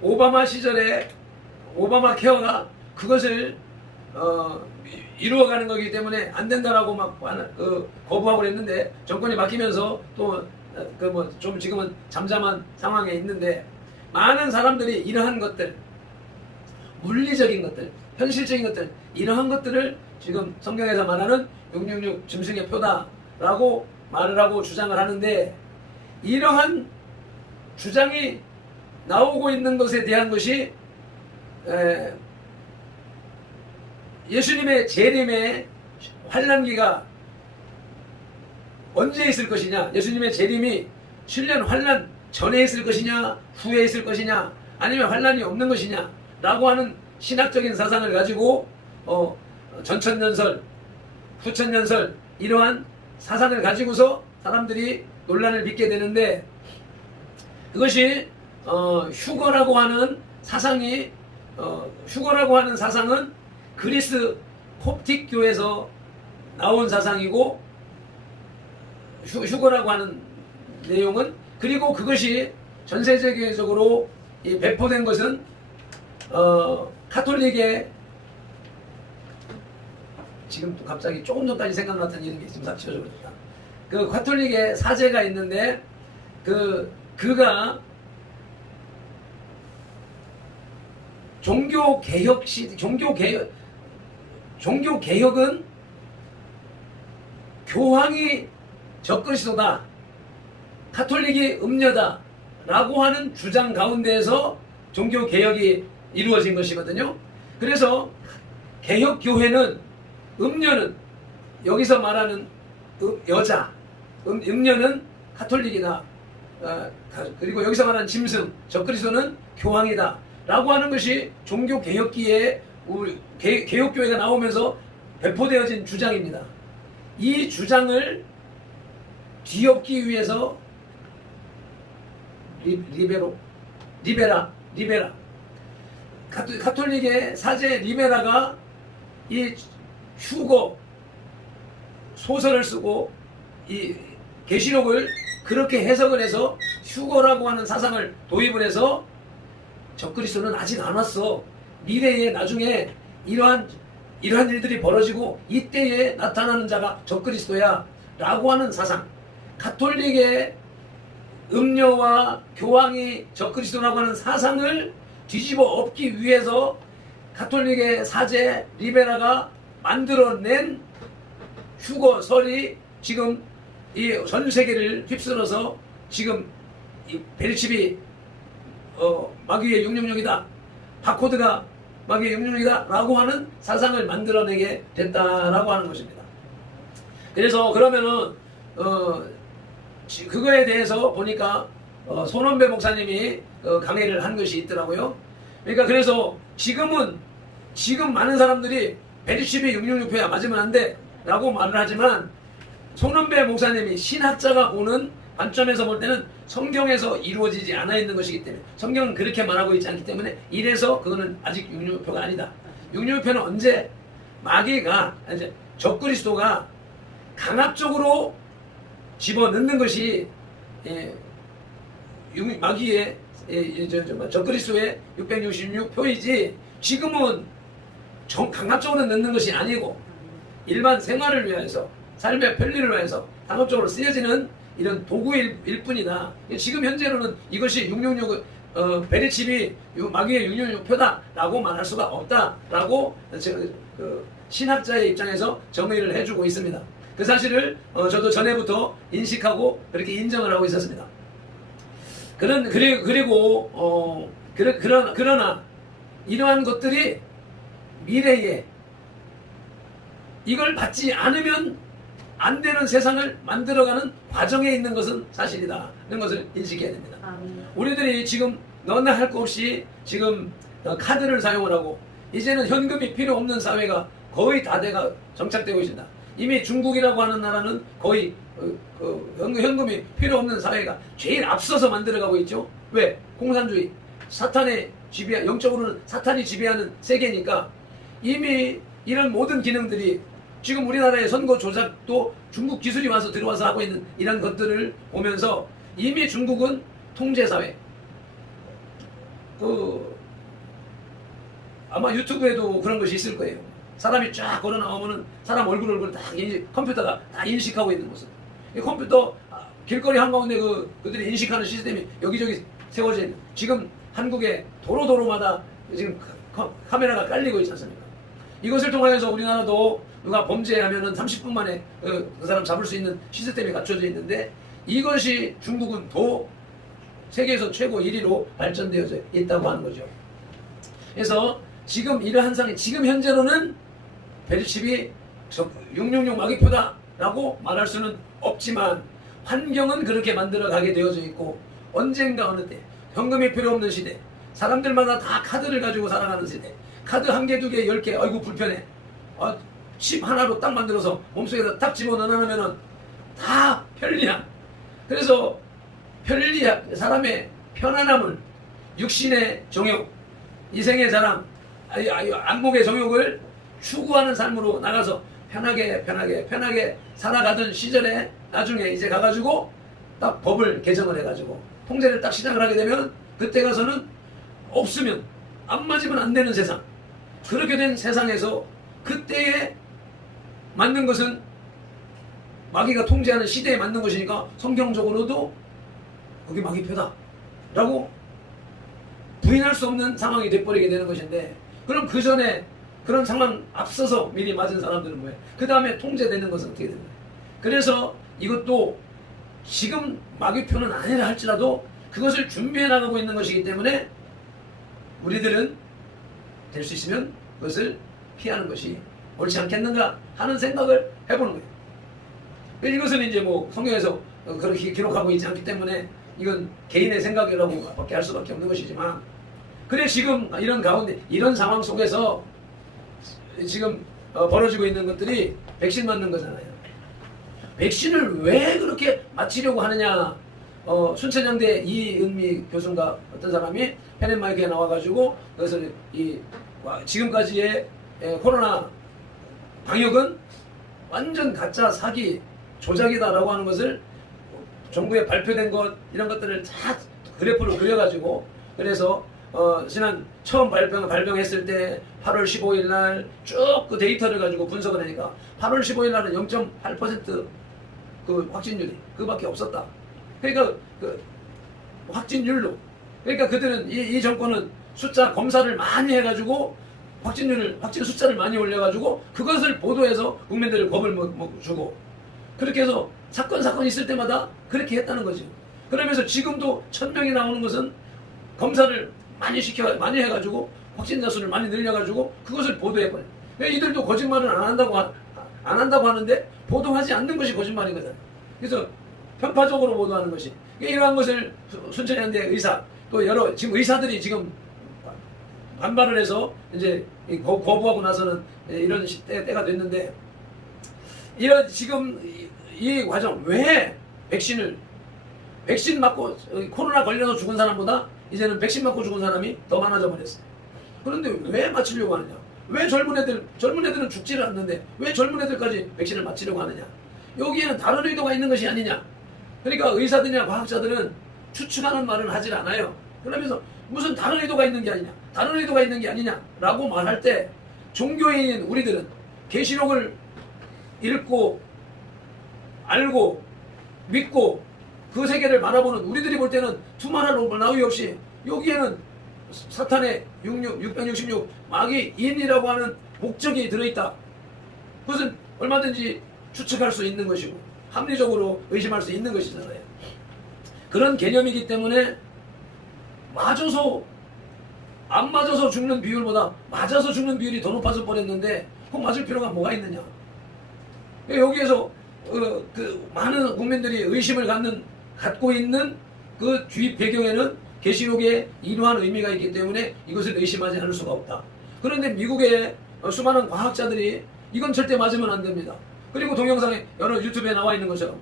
오바마 시절에 오바마 케어가 그것을 이루어가는 거기 때문에 안 된다라고 막 거부하고 그랬는데 정권이 바뀌면서 또 좀 지금은 잠잠한 상황에 있는데 많은 사람들이 이러한 것들 물리적인 것들 현실적인 것들 이러한 것들을 지금 성경에서 말하는 666 짐승의 표다라고 말을 하고 주장을 하는데 이러한 주장이 나오고 있는 것에 대한 것이 예수님의 재림의 환란기가 언제 있을 것이냐, 예수님의 재림이 신년 환란 전에 있을 것이냐 후에 있을 것이냐 아니면 환란이 없는 것이냐 라고 하는 신학적인 사상을 가지고 전천년설 후천년설 이러한 사상을 가지고서 사람들이 논란을 빚게 되는데 그것이 휴거라고 하는 사상이 휴거라고 하는 사상은 그리스 콥틱 교에서 나온 사상이고 휴거라고 하는 내용은 그리고 그것이 전 세계적으로 배포된 것은 카톨릭의 지금 또 갑자기 조금 전까지 생각났던 이름이 지금 싹 치워져 버렸다. 그 카톨릭의 사제가 있는데 그가 종교개혁은 교황이 적그리스도다, 카톨릭이 음녀다 라고 하는 주장 가운데에서 종교개혁이 이루어진 것이거든요. 그래서 개혁교회는 음녀는 여기서 말하는 여자, 음녀는 카톨릭이다, 그리고 여기서 말하는 짐승, 적그리스도는 교황이다 라고 하는 것이 종교개혁기에 개혁교회가 나오면서 배포되어진 주장입니다. 이 주장을 뒤엎기 위해서 리베라 카톨릭의 사제 리베라가 이 휴거 소설을 쓰고 이 계시록을 그렇게 해석을 해서 휴거라고 하는 사상을 도입을 해서 적그리스도는 아직 안 왔어, 미래에 나중에 이러한 일들이 벌어지고 이때에 나타나는 자가 적그리스도야 라고 하는 사상, 카톨릭의 음녀와 교황이 적그리스도라고 하는 사상을 뒤집어 엎기 위해서 카톨릭의 사제 리베라가 만들어낸 휴거설이 지금 이 전 세계를 휩쓸어서 지금 이 베르칩이 마귀의 666이다, 바코드가 마귀의 666이다 라고 하는 사상을 만들어내게 됐다라고 하는 것입니다. 그래서 그러면은 그거에 대해서 보니까 손원배 목사님이 강의를 한 것이 있더라고요. 그러니까 그래서 지금 많은 사람들이 베르칩이 666표야 맞으면 안 돼 라고 말을 하지만, 손원배 목사님이 신학자가 보는 관점에서 볼 때는 성경에서 이루어지지 않아 있는 것이기 때문에, 성경은 그렇게 말하고 있지 않기 때문에 이래서 그거는 아직 666표가 아니다. 666표는 언제 마귀가 이제 적그리스도가 강압적으로 집어넣는 것이 마귀의 적그리스도의 666표이지, 지금은 강압적으로 넣는 것이 아니고 일반 생활을 위해서, 삶의 편리를 위해서 상업적으로 쓰여지는 이런 도구일 뿐이다. 지금 현재로는 이것이 666 베르칩이 마귀의 666표다라고 말할 수가 없다라고 신학자의 입장에서 정의를 해주고 있습니다. 그 사실을 저도 전에부터 인식하고 그렇게 인정을 하고 있었습니다. 그러나 이러한 것들이 미래에 이걸 받지 않으면 안 되는 세상을 만들어가는 과정에 있는 것은 사실이다. 이런 것을 인식해야 됩니다. 우리들이 지금 너나 할 것 없이 지금 카드를 사용을 하고 이제는 현금이 필요 없는 사회가 거의 다 돼가 정착되고 있습니다. 이미 중국이라고 하는 나라는 거의 현금이 필요 없는 사회가 제일 앞서서 만들어가고 있죠. 왜? 공산주의, 사탄의 지배, 영적으로는 사탄이 지배하는 세계니까 이미 이런 모든 기능들이 지금 우리나라의 선거 조작도 중국 기술이 들어와서 하고 있는 이런 것들을 보면서 이미 중국은 통제사회, 아마 유튜브에도 그런 것이 있을 거예요. 사람이 쫙 걸어 나오면은 사람 얼굴 다 컴퓨터가 다 인식하고 있는 모습. 이 컴퓨터 길거리 한가운데 그들이 인식하는 시스템이 여기저기 세워져 있는, 지금 한국의 도로마다 지금 카메라가 깔리고 있지 않습니까? 이것을 통해서 우리나라도 누가 범죄하면은 30분 만에 그 사람 잡을 수 있는 시스템이 갖춰져 있는데, 이것이 중국은 더 세계에서 최고 1위로 발전되어져 있다고 하는 거죠. 그래서 지금 이러한 상황이, 지금 현재로는 베르칩이 666 마귀표다라고 말할 수는 없지만 환경은 그렇게 만들어가게 되어져 있고, 언젠가 어느 때 현금이 필요 없는 시대, 사람들마다 다 카드를 가지고 살아가는 시대, 카드 한 개, 두 개, 10개, 아이고 불편해, 칩 하나로 딱 만들어서 몸속에다 딱 집어넣으면은 다 편리한, 그래서 편리한 사람의 편안함을, 육신의 정욕, 이생의 자랑, 안목의 정욕을 추구하는 삶으로 나가서 편하게 살아가던 시절에 나중에 이제 가가지고 딱 법을 개정을 해가지고 통제를 딱 시작을 하게 되면, 그때 가서는 없으면 안 맞으면 안 되는 세상, 그렇게 된 세상에서 그때에 맞는 것은 마귀가 통제하는 시대에 맞는 것이니까 성경적으로도 그게 마귀표다 라고 부인할 수 없는 상황이 돼버리게 되는 것인데, 그럼 그 전에 그런 상황 앞서서 미리 맞은 사람들은 뭐예요? 그 다음에 통제되는 것은 어떻게 되는 거예요? 그래서 이것도 지금 마귀표는 아니라 할지라도 그것을 준비해 나가고 있는 것이기 때문에 우리들은 될 수 있으면 그것을 피하는 것이 옳지 않겠는가 하는 생각을 해보는 거예요. 이것은 이제 뭐 성경에서 그렇게 기록하고 있지 않기 때문에 이건 개인의 생각이라고 밖에 할 수밖에 없는 것이지만, 그래 지금 이런 가운데 이런 상황 속에서 지금 벌어지고 있는 것들이 백신 맞는 거잖아요. 백신을 왜 그렇게 맞히려고 하느냐? 순천향대 이은미 교수인가 어떤 사람이 펜앤마이크에 나와가지고 그것을 지금까지의 코로나 방역은 완전 가짜 사기 조작이다라고 하는 것을 정부에 발표된 것 이런 것들을 다 그래프로 그려가지고, 그래서 지난 처음 발병했을 때 8월 15일 날 쭉 그 데이터를 가지고 분석을 하니까 8월 15일 날은 0.8% 그 확진율이 그밖에 없었다. 그러니까 그 확진율로, 그러니까 그들은 이 정권은 숫자 검사를 많이 해가지고 확진 숫자를 많이 올려가지고 그것을 보도해서 국민들을 겁을 주고, 그렇게 해서 사건 있을 때마다 그렇게 했다는 거지. 그러면서 지금도 1000명이 나오는 것은 검사를 많이 해가지고 확진자 수를 많이 늘려가지고 그것을 보도해버려. 이들도 거짓말을 안 한다고 하는데 보도하지 않는 것이 거짓말인 거잖아. 그래서 편파적으로 보도하는 것이, 이러한 것을 순천향대 의사 또 지금 의사들이 지금 반발을 해서 이제 거부하고 나서는 이런 때가 됐는데, 이런 지금 이 과정 왜 백신 맞고 코로나 걸려서 죽은 사람보다 이제는 백신 맞고 죽은 사람이 더 많아져 버렸어요. 그런데 왜 맞추려고 하느냐? 왜 젊은 애들은 죽지를 않는데 왜 젊은 애들까지 백신을 맞추려고 하느냐? 여기에는 다른 의도가 있는 것이 아니냐? 그러니까 의사들이나 과학자들은 추측하는 말은 하질 않아요. 그러면서 무슨 다른 의도가 있는 게 아니냐? 다른 의도가 있는 게 아니냐라고 말할 때, 종교인인 우리들은 계시록을 읽고 알고 믿고 그 세계를 바라보는 우리들이 볼 때는 두말할 나위 없이 여기에는 사탄의 666 마귀인이라고 하는 목적이 들어있다. 그것은 얼마든지 추측할 수 있는 것이고 합리적으로 의심할 수 있는 것이잖아요. 그런 개념이기 때문에 안 맞아서 죽는 비율보다 맞아서 죽는 비율이 더 높아져 버렸는데 그럼 맞을 필요가 뭐가 있느냐? 여기에서 그 많은 국민들이 의심을 갖고 있는 그 뒤 배경에는 계시록에 이러한 의미가 있기 때문에 이것을 의심하지 않을 수가 없다. 그런데 미국의 수많은 과학자들이 이건 절대 맞으면 안 됩니다. 그리고 동영상에 여러 유튜브에 나와 있는 것처럼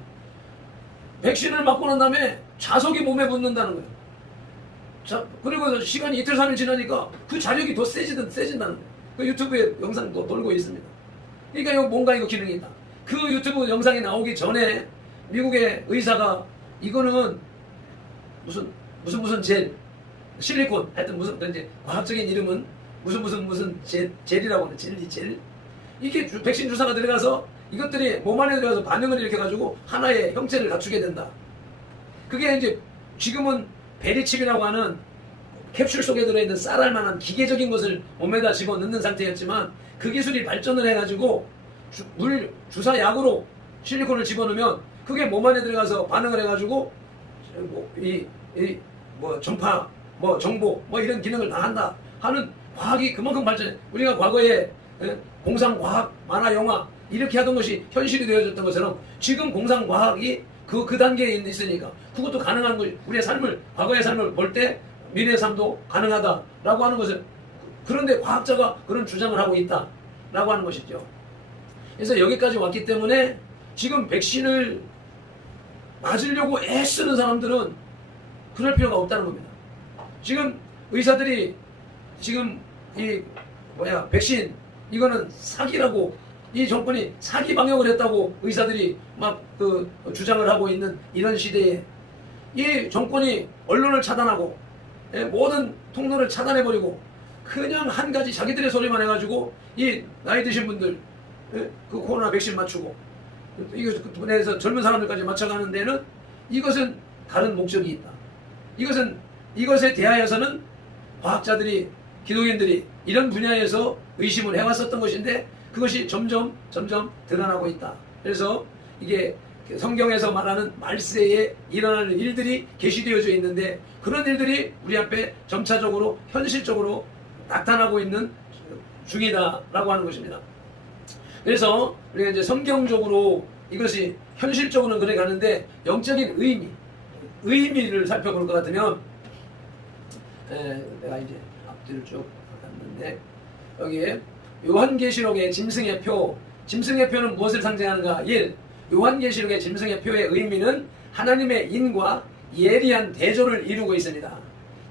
백신을 맞고 난 다음에 자석이 몸에 붙는다는 거예요. 그리고 시간이 이틀 3일 지나니까 그 자력이 더 세진다는 거예요. 그 유튜브에 영상도 돌고 있습니다. 그러니까 뭔가 기능이 있다. 그 유튜브 영상이 나오기 전에 미국의 의사가 이거는 무슨 젤, 실리콘, 하여튼 무슨 이제 과학적인 이름은 무슨 젤이라고 하는 젤. 이게 백신 주사가 들어가서 이것들이 몸 안에 들어가서 반응을 일으켜가지고 하나의 형체를 갖추게 된다. 그게 이제 지금은 베리칩이라고 하는 캡슐 속에 들어있는 쌀알 만한 기계적인 것을 몸에다 집어넣는 상태였지만, 그 기술이 발전을 해가지고 주사 약으로 실리콘을 집어넣으면 그게 몸 안에 들어가서 반응을 해가지고 전파, 정보, 이런 기능을 다 한다 하는 과학이 그만큼 발전해. 우리가 과거에 공상과학, 만화, 영화 이렇게 하던 것이 현실이 되어졌던 것처럼 지금 공상과학이 그 단계에 있으니까 그것도 가능한 것이, 우리의 과거의 삶을 볼 때 미래의 삶도 가능하다라고 하는 것을, 그런데 과학자가 그런 주장을 하고 있다라고 하는 것이죠. 그래서 여기까지 왔기 때문에 지금 백신을 맞으려고 애쓰는 사람들은 그럴 필요가 없다는 겁니다. 지금 의사들이 지금 백신 이거는 사기라고, 이 정권이 사기 방역을 했다고 의사들이 막 주장을 하고 있는 이런 시대에 이 정권이 언론을 차단하고 모든 통로를 차단해버리고 그냥 한 가지 자기들의 소리만 해가지고 이 나이 드신 분들 그 코로나 백신 맞추고 이것에서 젊은 사람들까지 맞춰가는 데는 이것은 다른 목적이 있다. 이것에 대하여서는 과학자들이, 기독인들이 이런 분야에서 의심을 해왔었던 것인데 그것이 점점 드러나고 있다. 그래서 이게 성경에서 말하는 말세에 일어나는 일들이 계시되어져 있는데 그런 일들이 우리 앞에 점차적으로 현실적으로 나타나고 있는 중이다라고 하는 것입니다. 그래서 우리가 이제 성경적으로 이것이 현실적으로는 그래 가는데 영적인 의미를 살펴볼 것 같으면 내가 이제 앞뒤를 쭉 갔는데 여기에 요한계시록의 짐승의 표는 무엇을 상징하는가? 1. 요한계시록의 짐승의 표의 의미는 하나님의 인과 예리한 대조를 이루고 있습니다.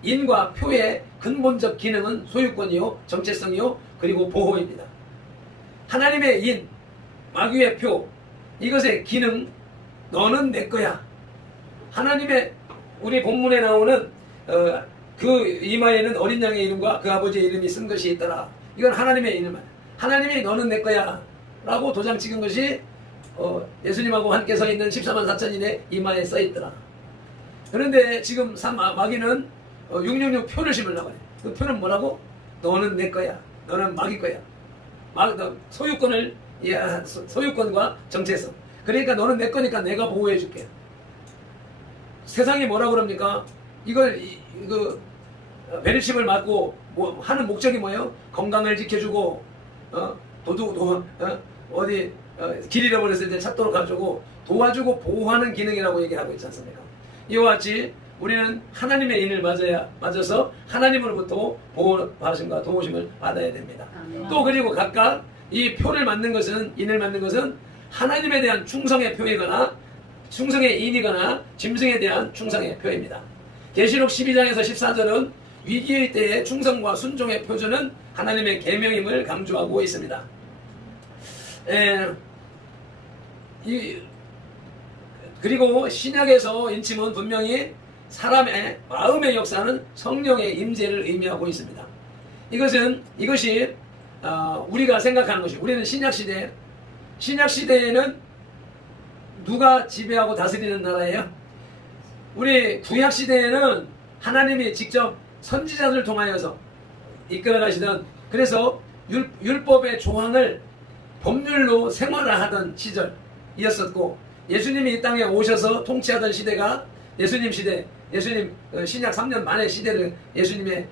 인과 표의 근본적 기능은 소유권이요, 정체성이요, 그리고 보호입니다. 하나님의 인, 마귀의 표, 이것의 기능, 너는 내 거야. 하나님의 우리 본문에 나오는 그 이마에는 어린 양의 이름과 그 아버지의 이름이 쓴 것이 있더라. 이건 하나님의 이름이야. 하나님이 너는 내 거야 라고 도장 찍은 것이 예수님하고 함께 서 있는 14만 4천인의 이마에 써 있더라. 그런데 지금 마귀는 666 표를 심으려고 해. 그 표는 뭐라고? 너는 내 거야. 너는 마귀 거야. 소유권과 정체성. 그러니까 너는 내 거니까 내가 보호해 줄게. 세상이 뭐라고 그럽니까? 이걸 베르칩을 맞고 하는 목적이 뭐예요? 건강을 지켜주고 길 잃어버렸을 때 찾도록 가지고 도와주고 보호하는 기능이라고 얘기하고 있지 않습니까? 이와 같이 우리는 하나님의 인을 맞아서 하나님으로부터 보호하심과 도우심을 받아야 됩니다. 또 그리고 각각 이 표를 맞는 것은, 인을 맞는 것은 하나님에 대한 충성의 표이거나 충성의 인이거나 짐승에 대한 충성의 표입니다. 계시록 12장에서 14절은 위기의 때의 충성과 순종의 표준은 하나님의 계명임을 강조하고 있습니다. 그리고 신약에서 인침은 분명히 사람의 마음의 역사는 성령의 임재를 의미하고 있습니다. 이것이 우리가 생각하는 것이, 우리는 신약시대에는 누가 지배하고 다스리는 나라예요? 우리 구약시대에는 하나님이 직접 선지자들을 통하여서 이끌어 가시던, 그래서 율법의 조항을 법률로 생활화하던 시절이었었고, 예수님이 이 땅에 오셔서 통치하던 시대가 예수님 시대, 예수님 신약 3년 만의 시대를 예수님의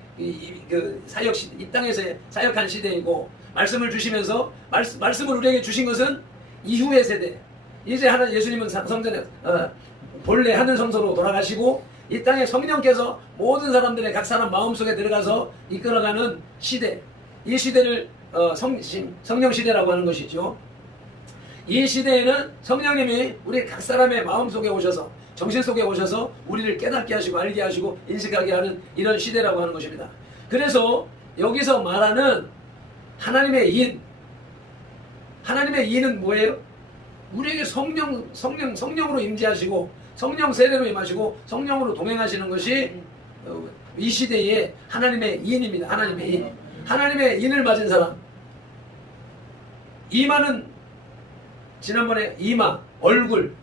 사역 시대, 이 땅에서 사역한 시대이고, 말씀을 주시면서 말씀을 우리에게 주신 것은 이후의 세대. 이제 예수님은 성전에 본래 하늘 성소로 돌아가시고 이 땅에 성령께서 모든 사람들의 각 사람 마음속에 들어가서 이끌어가는 시대, 이 시대를 성령 시대라고 하는 것이죠. 이 시대에는 성령님이 우리 각 사람의 마음속에 오셔서, 정신 속에 오셔서 우리를 깨닫게 하시고 알게 하시고 인식하게 하는 이런 시대라고 하는 것입니다. 그래서 여기서 말하는 하나님의 인은 뭐예요? 우리에게 성령으로 임재하시고 성령 세례로 임하시고 성령으로 동행하시는 것이 이 시대의 하나님의 인입니다. 하나님의 인. 하나님의 인을 맞은 사람. 이마는 지난번에 이마, 얼굴.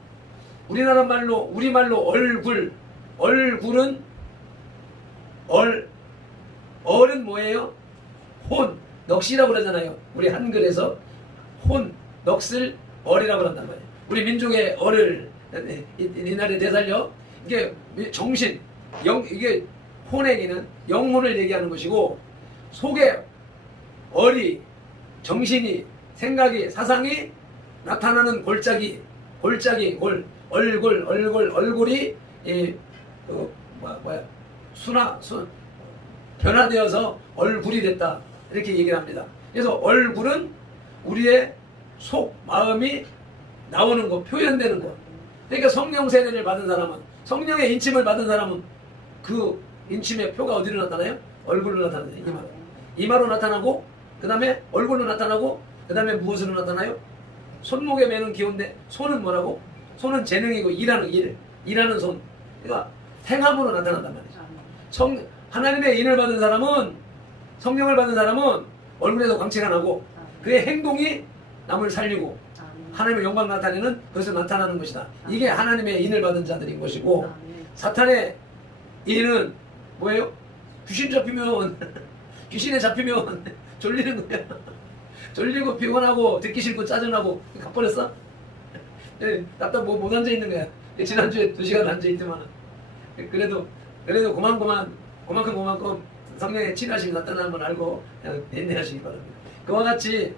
우리말로 얼굴은 얼은 뭐예요? 혼, 넋이라고 그러잖아요. 우리 한글에서 혼, 넋을 얼이라고 그런단 말이에요. 우리 민족의 얼을 이날에 되살려, 이게 정신, 이게 혼에게는 영혼을 얘기하는 것이고, 속에 얼이, 정신이, 생각이, 사상이 나타나는 얼굴이 변화되어서 얼굴이 됐다, 이렇게 얘기를 합니다. 그래서 얼굴은 우리의 속, 마음이 나오는 것, 표현되는 것. 그러니까 성령 세례를 받은 사람은, 성령의 인침을 받은 사람은 그 인침의 표가 어디로 나타나요? 얼굴로 나타나요. 이마로 나타나고, 그 다음에 얼굴로 나타나고, 그 다음에 무엇으로 나타나요? 손목에 매는 기호인데, 손은 뭐라고? 손은 재능이고 일하는 손. 그러니까 행함으로 나타난단 말이죠. 하나님의 인을 받은 사람은, 성령을 받은 사람은 얼굴에서 광채가 나고 그의 행동이 남을 살리고 하나님의 영광 나타내는, 그것을 나타나는 것이다. 이게 하나님의 인을 받은 자들인 것이고, 사탄의 이는 뭐예요? 귀신 잡히면 귀신에 잡히면 졸리는 거야. 졸리고 피곤하고 듣기 싫고 짜증나고 가버렸어? 답답 못 앉아 있는 거야. 지난주에 2시간 앉아 있더만. 그래도 그만큼 성령의 친하심이 나타나는 걸 알고 인내하시기 바랍니다. 그와 같이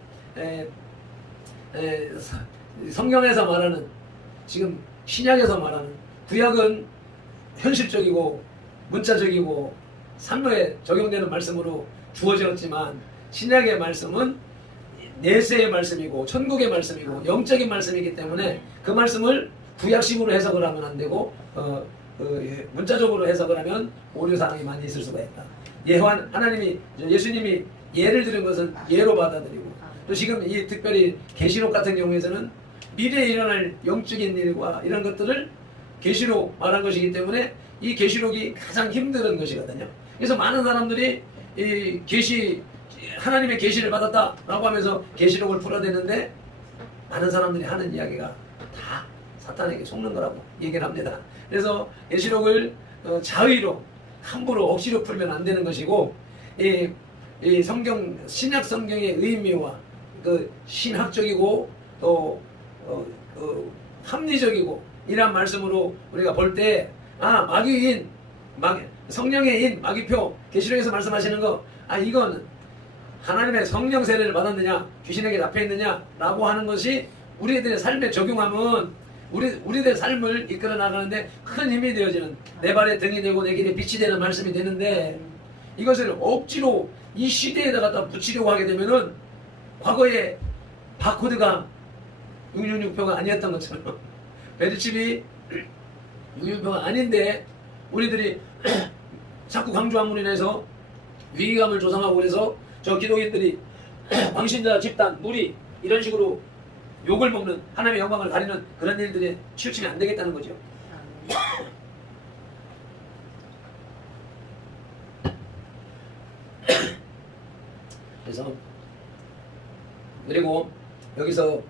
성경에서 말하는, 지금 신약에서 말하는, 구약은 현실적이고 문자적이고 삶에 적용되는 말씀으로 주어졌지만, 신약의 말씀은 내세의 말씀이고 천국의 말씀이고 영적인 말씀이기 때문에 그 말씀을 구약식으로 해석을 하면 안 되고 문자적으로 해석을 하면 오류사항이 많이 있을 수가 있다. 예수님이 예를 들은 것은 예로 받아들이고, 또 지금 이 특별히 계시록 같은 경우에서는 미래에 일어날 영적인 일과 이런 것들을 계시로 말한 것이기 때문에 이 계시록이 가장 힘든 것이거든요. 그래서 많은 사람들이 이 하나님의 계시를 받았다라고 하면서 계시록을 풀어대는데, 많은 사람들이 하는 이야기가 다 사탄에게 속는 거라고 얘기를 합니다. 그래서 계시록을 자의로 함부로 억지로 풀면 안 되는 것이고, 이 신약 성경의 의미와 그 신학적이고 또 합리적이고 이러한 말씀으로 우리가 볼 때, 성령의 인 마귀표 계시록에서 말씀하시는 거, 이건 하나님의 성령 세례를 받았느냐, 귀신에게 잡혀 있느냐 라고 하는 것이 우리들의 삶에 적용하면 우리들의 삶을 이끌어 나가는데 큰 힘이 되어지는, 내 발에 등이 되고 내 길에 빛이 되는 말씀이 되는데, 이것을 억지로 이 시대에다 갖다 붙이려고 하게 되면은 과거에 바코드가 666표가 아니었던 것처럼 베르칩이 666표가 아닌데 우리들이 자꾸 강조함으로 인해서 위기감을 조성하고, 그래서 저 기독인들이 광신자 집단 무리 이런 식으로 욕을 먹는, 하나님의 영광을 가리는 그런 일들에 치우치면 안 되겠다는 거죠. 그래서 그리고 여기서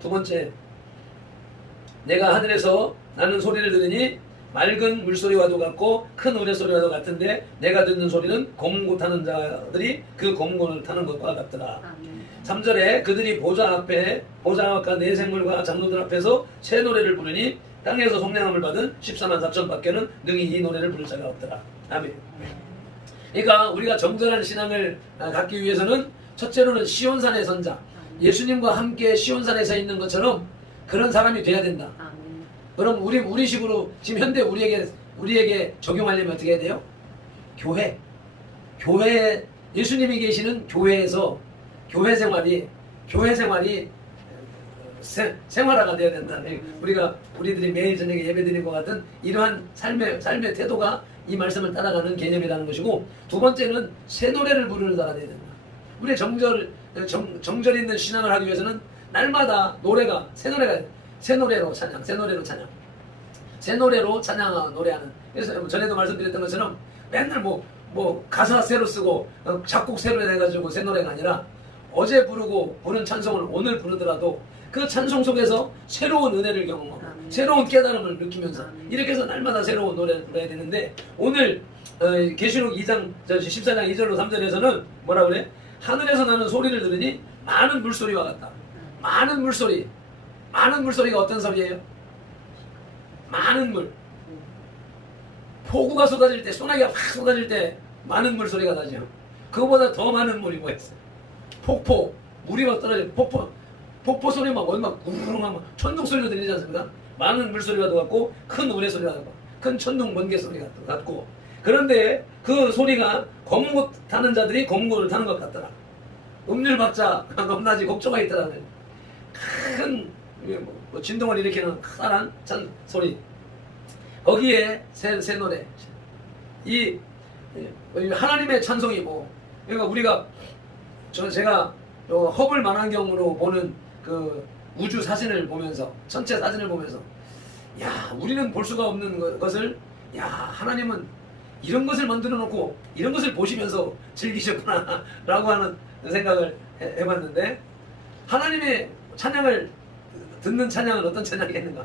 두 번째, 내가 하늘에서 나는 소리를 들으니 맑은 물소리와도 같고 큰 우레소리와도 같은데, 내가 듣는 소리는 검고 타는 자들이 그 검고를 타는 것과 같더라. 3절에 그들이 보좌와 네 생물과 장로들 앞에서 새 노래를 부르니 땅에서 속량함을 받은 14만 4천 밖에는 능히 이 노래를 부를 자가 없더라. 아멘. 그러니까 우리가 정결한 신앙을 갖기 위해서는 첫째로는 시온산의 선자, 예수님과 함께 시온산에 서 있는 것처럼 그런 사람이 돼야 된다. 그럼 우리 식으로 지금 현대 우리에게 적용하려면 어떻게 해야 돼요? 교회 예수님이 계시는 교회에서 교회 생활이 생활화가 돼야 된다. 우리들이 매일 저녁에 예배드리는 것 같은 이러한 삶의 태도가 이 말씀을 따라가는 개념이라는 것이고, 두 번째는 새 노래를 부르는 자가 돼야 된다. 우리의 정절 있는 신앙을 하기 위해서는 날마다 새 노래로 찬양, 새 노래로 찬양 노래하는. 그래서 전에도 말씀드렸던 것처럼 맨날 가사 새로 쓰고 작곡 새로 해가지고 새 노래가 아니라, 어제 부른 찬송을 오늘 부르더라도 그 찬송 속에서 새로운 은혜를 경험하고 새로운 깨달음을 느끼면서 이렇게 해서 날마다 새로운 노래를 불러야 되는데, 오늘 계시록 2장 14장 2절로 3절에서는 뭐라 그래? 하늘에서 나는 소리를 들으니 많은 물소리와 같다. 많은 물소리가 어떤 소리예요? 많은 물. 폭우가 쏟아질 때, 소나기가 팍 쏟아질 때 많은 물소리가 나죠. 그거보다 더 많은 물이 뭐였어요? 폭포, 물이 막 떨어져. 폭포 소리 막 구르릉 천둥 소리로 들리지 않습니까? 많은 물소리가 같고 큰 우레소리가 같고 큰 천둥 번개 소리가 같고, 그런데 그 소리가 검은 곳 타는 자들이 검은 곳을 타는 것 같더라. 음률박자 높낮이 곡조가 있더라. 큰 진동을 일으키는 커다란 소리, 거기에 새 노래, 이 하나님의 찬송이고, 그러니까 제가 허블 망원경으로 보는 그 우주 사진을 보면서, 전체 사진을 보면서, 우리는 볼 수가 없는 것을, 하나님은 이런 것을 만들어 놓고 이런 것을 보시면서 즐기셨구나 라고 하는 생각을 해봤는데, 하나님의 찬양을 듣는 찬양은 어떤 찬양이겠는가?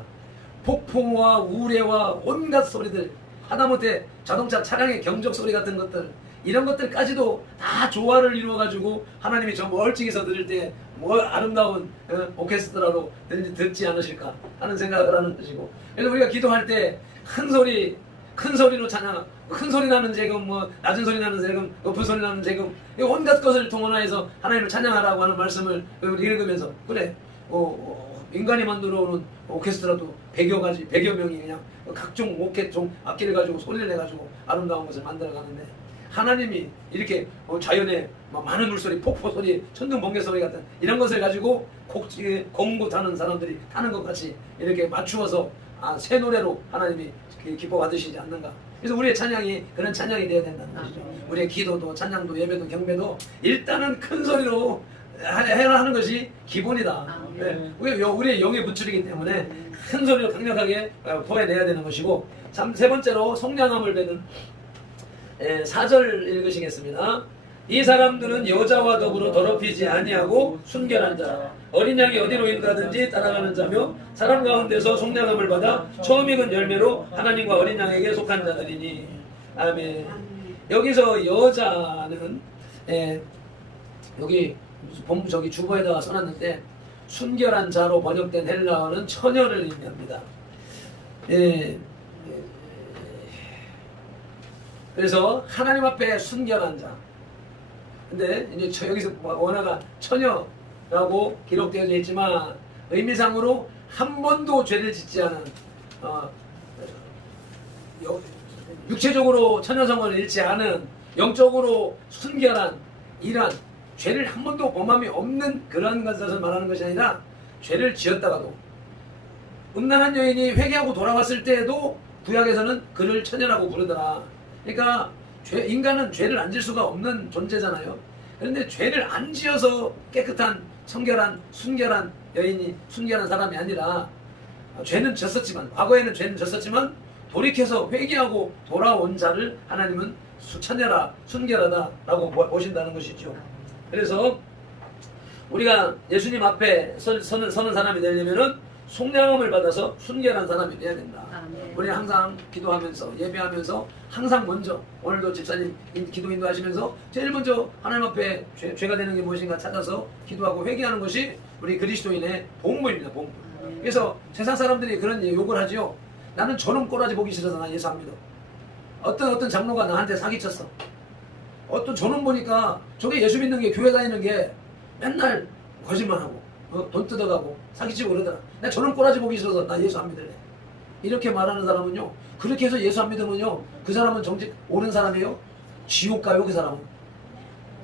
폭풍과 우레와 온갖 소리들, 하다못해 자동차 차량의 경적 소리 같은 것들, 이런 것들까지도 다 조화를 이루어가지고 하나님이 저 멀찍이서 들을 때 뭐 아름다운 오케스트라로 듣지 않으실까 하는 생각을 하는 것이고, 그래서 우리가 기도할 때 큰 소리로 찬양, 큰 소리 나는 재금, 뭐 낮은 소리 나는 재금, 높은 소리 나는 재금, 온갖 것을 동원하여서 하나님을 찬양하라고 하는 말씀을 읽으면서, 그래 인간이 만들어 오는 오케스트라도 100여 명이 그냥 각종 오케종 악기를 가지고 소리를 내가지고 아름다운 것을 만들어가는데, 하나님이 이렇게 자연의 많은 물소리, 폭포소리, 천둥 번개 소리 같은 이런 것을 가지고 공구 타는 사람들이 타는 것 같이 이렇게 맞추어서 새 노래로 하나님이 기뻐 받으시지 않는가. 그래서 우리의 찬양이 그런 찬양이 되어야 된다는 것이죠. 우리의 기도도 찬양도 예배도 경배도 일단은 큰 소리로 해야 하는 것이 기본이다. 네. 우리의 영의 분출이기 때문에 큰 소리로 강력하게 포해내야 되는 것이고, 세 번째로 속량함을 배는 4절 읽으시겠습니다. 이 사람들은 여자와 더불어 더럽히지 아니하고 순결한 자라, 어린 양이 어디로 인도하든지 따라가는 자며 사람 가운데서 속량함을 받아 처음 익은 열매로 하나님과 어린 양에게 속한 자들이니. 아멘. 여기서 여자는 여기 저기 주보에다가 써놨는데 순결한 자로 번역된 헬라어는 처녀를 의미합니다. 그래서 하나님 앞에 순결한 자. 근데 이제 여기서 원어가 처녀라고 기록되어 있지만 의미상으로 한 번도 죄를 짓지 않은, 육체적으로 처녀성을 잃지 않은, 영적으로 순결한 이란, 죄를 한 번도 범함이 없는 그런 것을 말하는 것이 아니라, 죄를 지었다가도 음란한 여인이 회개하고 돌아왔을 때에도 구약에서는 그를 처녀라고 부르더라. 그러니까 인간은 죄를 안 질 수가 없는 존재잖아요. 그런데 죄를 안 지어서 깨끗한 순결한 여인이, 순결한 사람이 아니라, 죄는 졌었지만, 과거에는 죄는 졌었지만 돌이켜서 회개하고 돌아온 자를 하나님은 처녀라, 순결하다라고 보신다는 것이죠. 그래서 우리가 예수님 앞에 서는 사람이 되려면은 속량함을 받아서 순결한 사람이 되어야 된다. 우리 항상 기도하면서 예배하면서 항상 먼저, 오늘도 집사님 기도 인도하시면서 제일 먼저 하나님 앞에 죄가 되는 게 무엇인가 찾아서 기도하고 회개하는 것이 우리 그리스도인의 본분입니다. 본분. 그래서 세상 사람들이 그런 욕을 하지요. 나는 저놈 꼬라지 보기 싫어서 나 예수 안 믿어. 어떤 장로가 나한테 사기쳤어. 어떤 저놈 보니까 저게 예수 믿는 게, 교회 다니는 게 맨날 거짓말하고 돈 뜯어가고 사기치고 그러더라. 나 저놈 꼬라지 보기 싫어서 나 예수 안 믿을래. 이렇게 말하는 사람은요, 그렇게 해서 예수 안 믿으면요, 그 사람은 정직 옳은 사람이에요? 지옥 가요. 그 사람은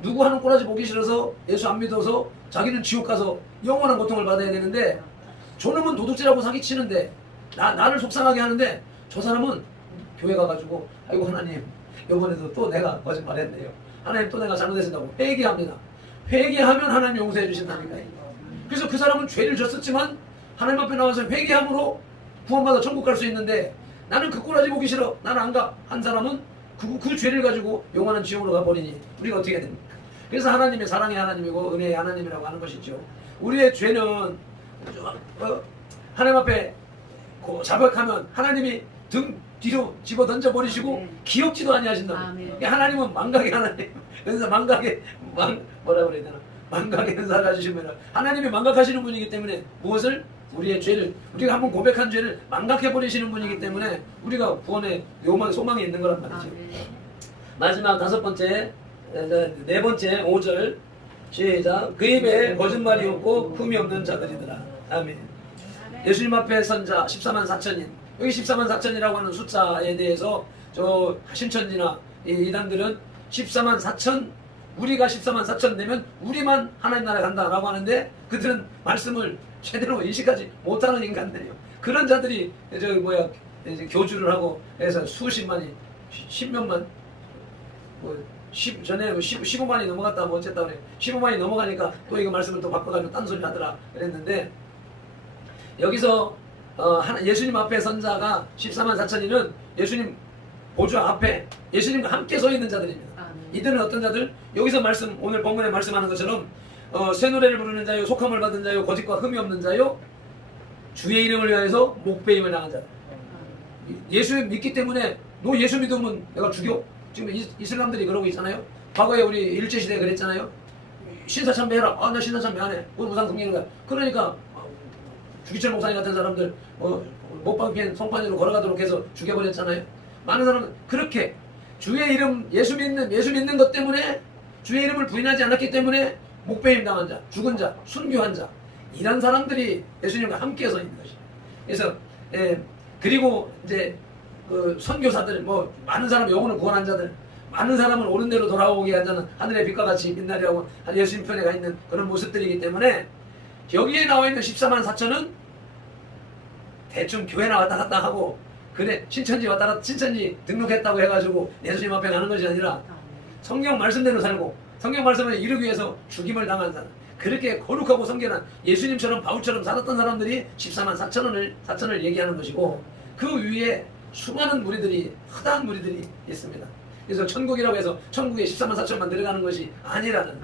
누구 하는 꼬라지 보기 싫어서 예수 안 믿어서 자기는 지옥 가서 영원한 고통을 받아야 되는데, 저놈은 도둑질하고 사기치는데 나를 속상하게 하는데, 저 사람은 교회 가가지고 아이고 하나님 이번에도 또 내가 거짓말했네요, 하나님 또 내가 잘못했다고 회개합니다. 회개하면 하나님 용서해 주신다니까요. 그래서 그 사람은 죄를 졌었지만 하나님 앞에 나와서 회개함으로 구원받아 천국 갈 수 있는데, 나는 그 꼬라지 보기 싫어, 나는 안 가 한 사람은 그 죄를 가지고 영원한 지옥으로 가버리니 우리가 어떻게 해야 됩니까? 그래서 하나님의 사랑의 하나님이고 은혜의 하나님이라고 하는 것이죠. 우리의 죄는 하나님 앞에 자백하면 하나님이 등 뒤로 집어 던져 버리시고 기억지도 아니하신다. 하나님은 망각의 하나님. 그래서 망각의 뭐라 그래야 되나? 망각의 은사를 가지시면 하나님이 망각하시는 분이기 때문에 무엇을? 우리의 죄를, 우리가 한번 고백한 죄를 망각해 버리시는 분이기 때문에 우리가 구원의 소망이 있는 거란 말이죠. 마지막 네 번째 5절 시작. 그 입에 거짓말이 없고 흠이 없는 자들이더라. 아멘. 예수님 앞에 선 자 14만 4천인. 여기 14만 4천이라고 하는 숫자에 대해서 저 신천지나 이단들은 14만 4천, 우리가 14만 4천 되면 우리만 하나님 나라 간다라고 하는데, 그들은 말씀을 제대로 인식하지 못하는 인간들이에요. 그런 자들이 이제 교주를 하고 해서 수십만이, 10몇만, 전에 15만이 넘어갔다 뭐 어쨌다 그래. 15만이 넘어가니까 또 이거 말씀을 또 바꿔가지고 딴소리 하더라 그랬는데, 여기서 예수님 앞에 선 자가 14만 4천이는 예수님 보좌 앞에 예수님과 함께 서 있는 자들입니다. 이들은 어떤 자들? 여기서 오늘 본문에 말씀하는 것처럼 새 노래를 부르는 자요, 속함을 받은 자요, 거짓과 흠이 없는 자요, 주의 이름을 위하여서 목배임을 당한 자들. 예수 믿기 때문에 너 예수 믿으면 내가 죽여? 지금 이슬람들이 그러고 있잖아요. 과거에 우리 일제시대에 그랬잖아요. 신사참배 해라. 아, 나 신사참배 안 해. 그건 우상 섬기는 거야. 그러니까 주기철 목사님 같은 사람들 못박힌 송판으로 걸어가도록 해서 죽여버렸잖아요. 많은 사람은 그렇게 주의 이름 예수 믿는 것 때문에 주의 이름을 부인하지 않았기 때문에 목배임 당한 자, 죽은 자, 순교한 자 이런 사람들이 예수님과 함께 서 있는 것이. 그래서 그리고 이제 그 선교사들 뭐 많은 사람 영혼을 구원한 자들 많은 사람을 옳은 대로 돌아오게 하자는 하늘의 빛과 같이 빛나리라고 예수님 편에 가 있는 그런 모습들이기 때문에 여기에 나와 있는 14만 4천은 대충 교회나 왔다 갔다 하고 그래 신천지 왔다 갔다 신천지 등록했다고 해가지고 예수님 앞에 가는 것이 아니라 성경 말씀대로 살고 성경 말씀을 이루기 위해서 죽임을 당한 사람 그렇게 거룩하고 성결한 예수님처럼 바울처럼 살았던 사람들이 14만 4천을 얘기하는 것이고 그 위에 수많은 무리들이 허다한 무리들이 있습니다. 그래서 천국이라고 해서 천국에 14만 4천만 들어가는 것이 아니라는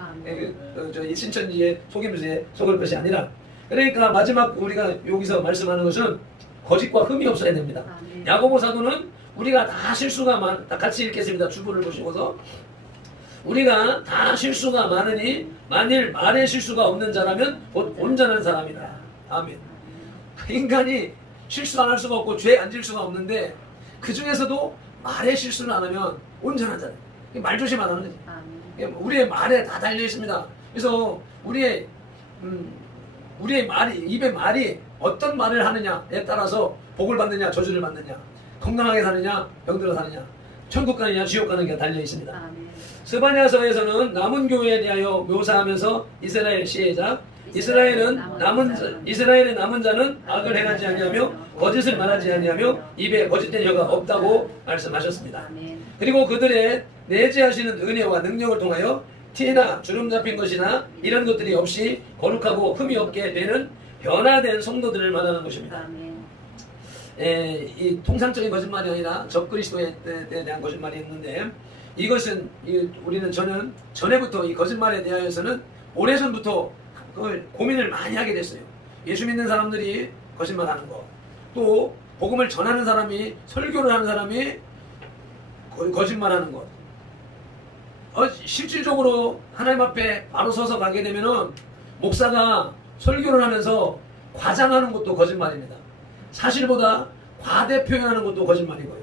저 신천지의 속임수에 속을 것이 아니라 그러니까 마지막 우리가 여기서 말씀하는 것은 거짓과 흠이 없어야 됩니다. 야고보 사도는 우리가 다 실수가 다 같이 읽겠습니다. 주부를 보시고서 우리가 다 실수가 많으니 만일 말에 실수가 없는 자라면 곧 온전한 사람이다. 아멘. 인간이 실수 안 할 수가 없고 죄 안 질 수가 없는데 그 중에서도 말에 실수를 안 하면 온전한 자다. 말 조심 안 하는 거지. 우리의 말에 다 달려 있습니다. 그래서 우리의 말이 입의 말이 어떤 말을 하느냐에 따라서 복을 받느냐 저주를 받느냐 건강하게 사느냐 병들어 사느냐 천국 가느냐 지옥 가느냐가 달려 있습니다. 스바냐서에서는 남은 교회에 대하여 묘사하면서 이스라엘 시혜자 이스라엘의 남은 자는 악을 행하지 아니하며 거짓을 말하지 아니하며 입에 거짓된 혀가 없다고 말씀하셨습니다. 그리고 그들의 내재하시는 은혜와 능력을 통하여 티나 주름 잡힌 것이나 이런 것들이 없이 거룩하고 흠이 없게 되는 변화된 성도들을 말하는 것입니다. 이 통상적인 거짓말이 아니라 적그리스도에 대한 거짓말이 있는데 이것은 우리는 저는 전에부터 이 거짓말에 대하여서는 오래전부터 그걸 고민을 많이 하게 됐어요. 예수 믿는 사람들이 거짓말하는 거, 또 복음을 전하는 사람이 설교를 하는 사람이 거짓말하는 것. 실질적으로 하나님 앞에 바로 서서 가게 되면은 목사가 설교를 하면서 과장하는 것도 거짓말입니다. 사실보다 과대 표현하는 것도 거짓말이고요.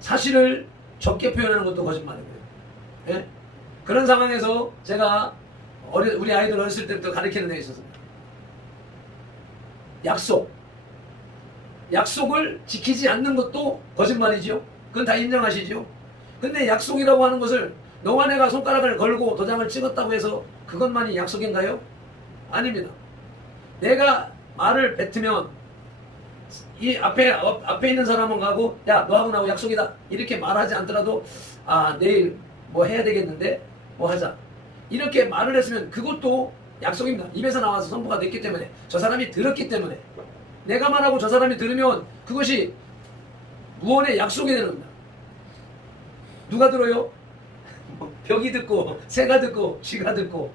사실을 적게 표현하는 것도 거짓말이고요. 예? 그런 상황에서 제가 우리 아이들 어렸을 때부터 가르치는 데 있었습니다. 약속을 지키지 않는 것도 거짓말이죠. 그건 다 인정하시죠. 근데 약속이라고 하는 것을 너와 내가 손가락을 걸고 도장을 찍었다고 해서 그것만이 약속인가요? 아닙니다. 내가 말을 뱉으면 이 앞에 있는 사람은 가고 야 너하고 나하고 약속이다 이렇게 말하지 않더라도 아 내일 뭐 해야 되겠는데 뭐 하자 이렇게 말을 했으면 그것도 약속입니다. 입에서 나와서 선포가 됐기 때문에 저 사람이 들었기 때문에 내가 말하고 저 사람이 들으면 그것이 무언의 약속이 되는 겁니다. 누가 들어요? 벽이 듣고 새가 듣고 쥐가 듣고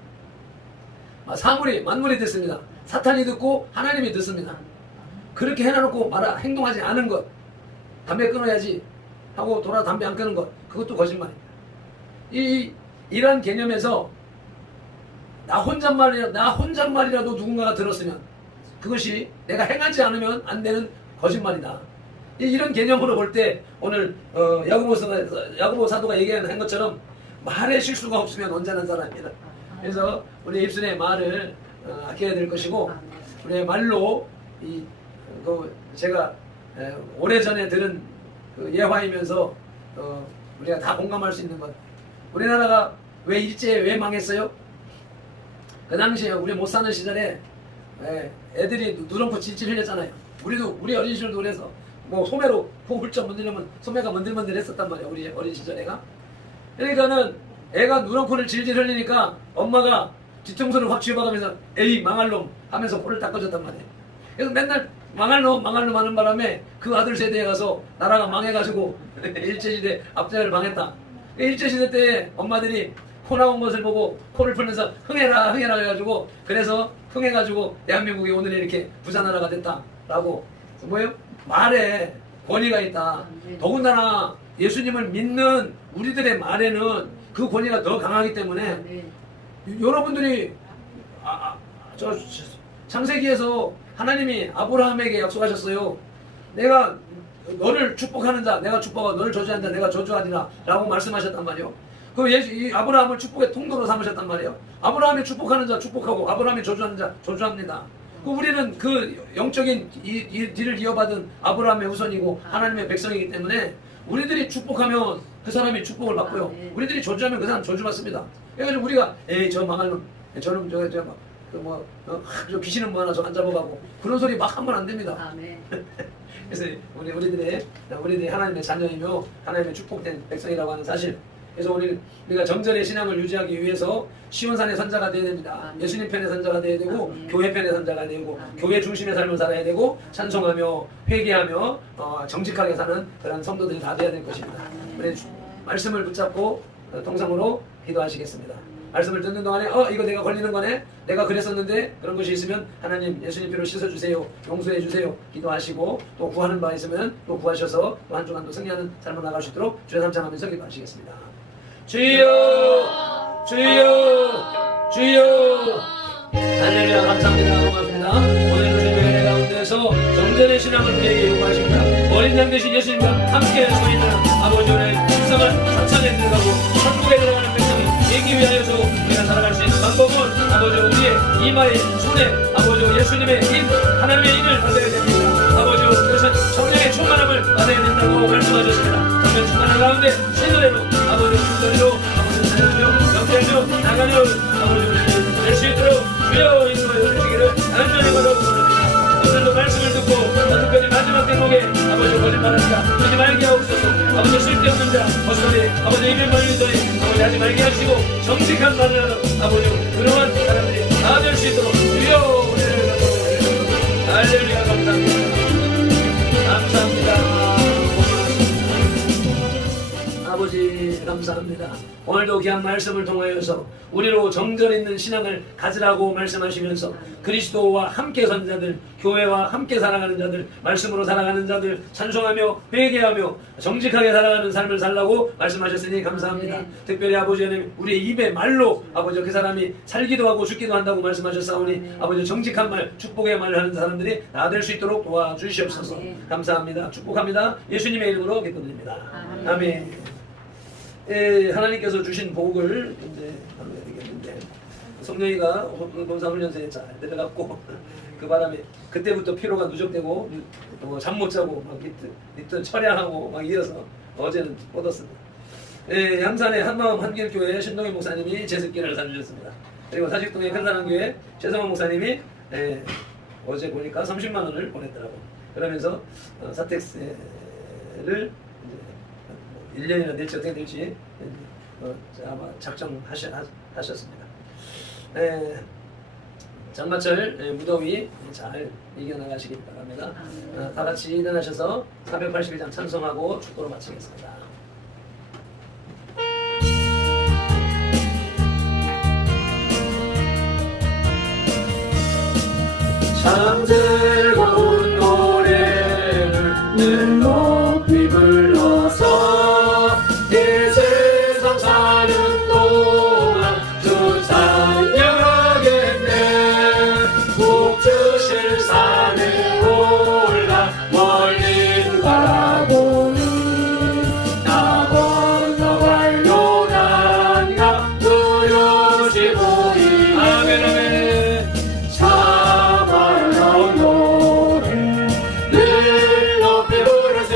만물이 듣습니다. 사탄이 듣고 하나님이 듣습니다. 그렇게 해놔놓고 행동하지 않은 것 담배 끊어야지 하고 돌아 담배 안 끊는 것 그것도 거짓말입니다. 이러한 개념에서 나 혼잣말이라도 누군가가 들었으면 그것이 내가 행하지 않으면 안 되는 거짓말이다. 이런 개념으로 볼 때 오늘 야고보 사도가 얘기한 것처럼 말에 실수가 없으면 온전한 사람입니다. 그래서 우리 입술의 말을 아껴야 될 것이고 우리의 말로 제가 오래전에 들은 예화이면서 우리가 다 공감할 수 있는 것. 우리나라가 왜 망했어요? 그 당시에 우리 못 사는 시절에 애들이 누렁코 질질 흘렸잖아요. 우리 어린 시절도 그래서 뭐 소매로 코 훌쩍 문지르면 소매가 문들문들 했었단 말이에요. 우리 어린 시절에가. 그러니까는 애가 누렁코를 질질 흘리니까 엄마가 뒤통수를 확 쥐어박으면서 에이 망할 놈 하면서 코를 닦아줬단 말이에요. 그래서 맨날 망할 놈 하는 바람에 그 아들 세대에 가서 나라가 망해가지고 일제시대 앞자를 망했다. 일제시대 때 엄마들이 코 나온 것을 보고 코를 풀면서 흥해라 해가지고 그래서 흥해가지고 대한민국이 오늘 이렇게 부자나라가 됐다라고 뭐예요? 말에 권위가 있다. 더군다나 예수님을 믿는 우리들의 말에는 그 권위가 더 강하기 때문에 네. 여러분들이 저 창세기에서 하나님이 아브라함에게 약속하셨어요. 내가 너를 축복하는 자 내가 축복하고 너를 저주하는 자 내가 저주하리라 라고 말씀하셨단 말이에요. 이 아브라함을 축복의 통로로 삼으셨단 말이에요. 아브라함이 축복하는 자 축복하고 아브라함이 저주하는 자 저주합니다. 우리는 그 영적인 이 뒤를 이어받은 아브라함의 후손이고 하나님의 백성이기 때문에 우리들이 축복하면 그 사람이 축복을 받고요. 우리들이 저주하면 그 사람 저주받습니다. 그래가지고 우리가 에이 저 망할 놈 저놈 저 귀신은 뭐 하나 저 안 잡아가고 그런 소리 막 하면 안 됩니다. 그래서 우리들이 하나님의 자녀이며 하나님의 축복된 백성이라고 하는 사실. 그래서 우리가 정전의 신앙을 유지하기 위해서 시온산의 선자가 되어야 됩니다. 예수님 편의 선자가 되어야 되고 교회 편의 선자가 되고 교회 중심의 삶을 살아야 되고 찬송하며 회개하며 정직하게 사는 그런 성도들이 다 되어야 될 것입니다. 우리 말씀을 붙잡고 통성으로 기도하시겠습니다. 말씀을 듣는 동안에 이거 내가 걸리는 거네 내가 그랬었는데 그런 것이 있으면 하나님 예수님 피로 씻어주세요 용서해 주세요 기도하시고 또 구하는 바 있으면 또 구하셔서 또 한 주간도 승리하는 삶을 나갈 수 있도록 주의 삼창하면서 기도하시겠습니다. 주여 주여 주여 할렐루야 감사합니다. 고맙습니다. 오늘 주신 교회 가운데서 정전의 신앙을 우리에게 요구하십니다. 어린 양 되신 예수님과 함께 서 있는 아버지 오늘 일상을 사창에 들어가고 천국에 들어가는 백성이 되기 위하여서 우리가 살아갈 수 있는 방법은 아버지 우리의 이마에 손에 아버지 예수님의 힘 하나님의 힘을 받아야 됩니다. 아버지 그것은 성령의 충만함을 받아야 된다고 말씀하셨습니다. 성령 충만한 가운데 신노래로 아버지 순서리로 아버지 사랑하며 영대하며 나가며 아버지 될 수 있도록 주여 인도하여 주시기를 간절히 바라옵니다. 오늘도 말씀을 듣고 특별히 마지막 대목에 아버지 거짓말합니다. 하지 말게 하옵소서. 아버지 쓸데없는 자 헛소리 아버지 입을 벌린 소리 아버지 하지 말게 하시고 정직한 말을 하는 아버지 그러한 사람들이 다 될 수 있도록 주여 은혜를 감사합니다. 할렐루야 감사합니다. 감사합니다. 아버지 감사합니다. 오늘도 귀한 말씀을 통하여서 우리로 정전 있는 신앙을 가지라고 말씀하시면서 그리스도와 함께 선 자들 교회와 함께 살아가는 자들 말씀으로 살아가는 자들 찬송하며 회개하며 정직하게 살아가는 삶을 살라고 말씀하셨으니 감사합니다. 특별히 아버지 하나님 우리의 입의 말로 아버지 그 사람이 살기도 하고 죽기도 한다고 말씀하셨사오니 아버지 정직한 말 축복의 말을 하는 사람들이 다 될 수 있도록 도와주시옵소서. 감사합니다. 축복합니다. 예수님의 이름으로 기도드립니다. 아멘. 하나님께서 주신 복을 이제 나눠야 되겠는데 성령이가 본사훈련소에 잘 내려갔고 그 바람에 그때부터 피로가 누적되고 잠 못 자고 막 밑에 철야하고 막 이어서 어제는 뻗었습니다. 양산의 한마음 한길교회 신동희 목사님이 제습기를 사주셨습니다. 그리고 사직동의 큰사랑교회 최성원 목사님이 어제 보니까 30만 원을 보냈더라고. 그러면서 사택세를 1년이나 될지 어떻게 될지 아마 작정하셨습니다. 장마철 무더위 잘 이겨나가시기 바랍니다. 다 같이 일어나셔서 481장 찬송하고 축도로 마치겠습니다. 참 즐거운 노래를 늘 높이 불러서 이 세상 사는 동안 주 찬양하겠네. 북주실 산에 올라 멀리 바라보니 나 건너갈 요단강 뚜렷이 보이네. 아멘 아멘. 참말로 노래 늘 높이 부르세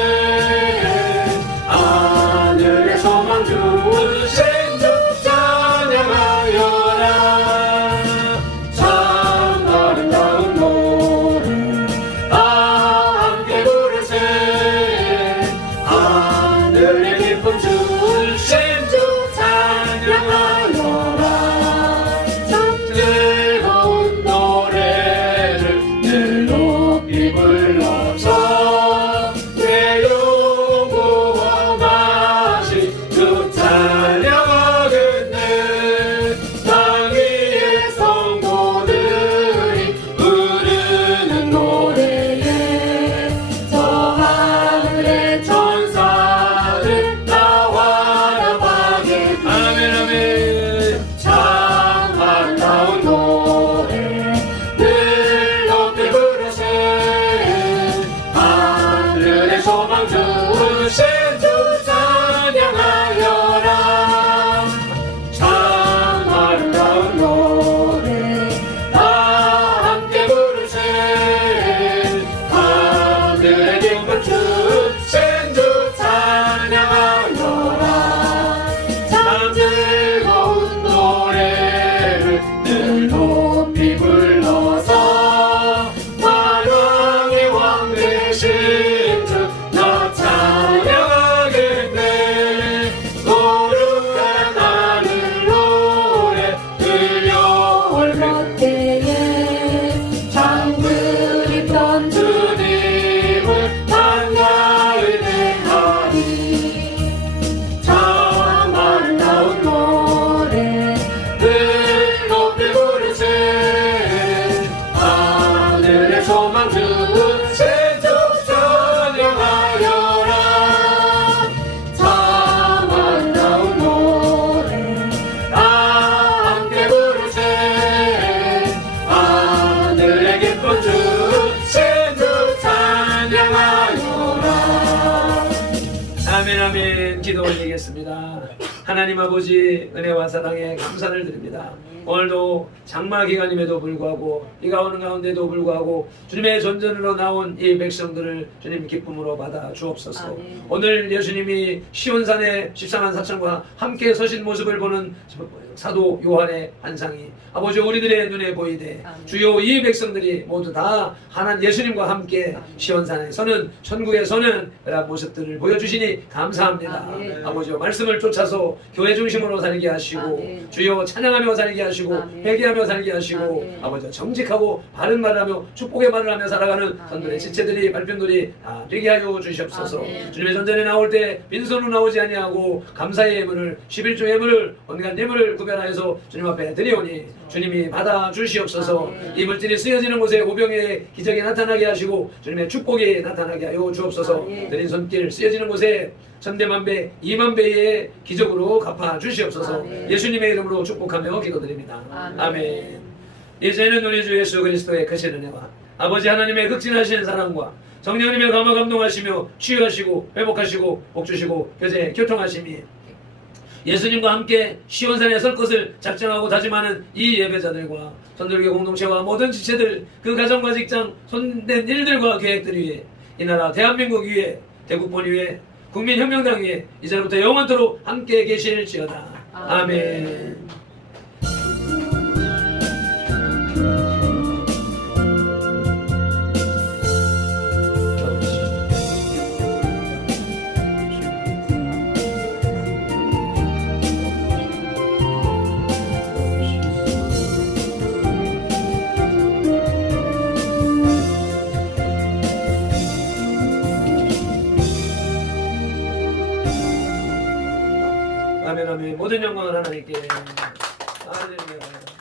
소망 주신 주 찬양하여라. 참 아름다운 노래 다 함께 부르세. 하늘의 기쁨 주신 주 찬양하여라. 참 즐거운 노래를 늘 높이 불러서 만왕의 왕 되신 주 나 찬양하겠네. 거룩한 하늘 노래 들려올 그때에 참 그립던 주님을 반가이 대하리. 참 아름다운 노래 늘 높이 부르세. 하늘의 소망 주신 주 찬양하여라. 참 아름다운 노래 다 함께 부르세. 하늘의 기쁨 주신 주 찬양하여라. 아멘 아멘. 기도 올리겠습니다. 하나님 아버지 은혜와 사랑에 감사를 드립니다. 오늘도 장마 기간임에도 불구하고 비가 오는 가운데도 불구하고 주님의 전전으로 나온 이 백성들을 주님 기쁨으로 받아 주옵소서. 아멘. 오늘 예수님이 시온산에 14만 4천과 함께 서신 모습을 보는 사도 요한의 환상이 아버지 우리들의 눈에 보이되 아멘. 주요 이 백성들이 모두 다 하나님 예수님과 함께 시온산에 서는 천국에 서는 그런 모습들을 보여주시니 감사합니다. 아멘. 아버지요 말씀을 쫓아서 교회 중심으로 살게 하시고 아멘. 주여 찬양하며 살게 하시고 아멘. 회개하며 살게 하시고 아멘. 아버지 정직하고 바른 말을 하며 축복의 말을 하며 살아가는 아멘. 선들의 지체들이 발편들이 다 되게 하여 주시옵소서. 아멘. 주님의 전전에 나올 때 빈손으로 나오지 아니하고 감사의 예물을 11조 예물을 온갖 예물을 구별하여서 주님 앞에 드리오니 주님이 받아 주시옵소서. 아멘. 이 물질이 쓰여지는 곳에 오병의 기적이 나타나게 하시고 주님의 축복이 나타나게 하여 주옵소서. 아멘. 드린 손길 쓰여지는 곳에 천대만배 2만배의 기적으로 갚아 주시옵소서. 아멘. 예수님의 이름으로 축복하며 기도드립니다. 아멘. 아멘. 이제는 우리 주 예수 그리스도의 크신 은혜와 아버지 하나님의 극진하신 사랑과 성령님의 감화 감동하시며 치유하시고 회복하시고 복주시고 교제 교통하심이 예수님과 함께 시온산에 설 것을 작정하고 다짐하는 이 예배자들과 선들교 공동체와 모든 지체들 그 가정과 직장 손댄 일들과 계획들 위해 이 나라 대한민국 위에 대국본 위에 국민혁명당 위에 이제부터 영원토록 함께 계실지어다. 아멘. 아멘 아멘. 모든 영광을 하나님께. 할렐루야.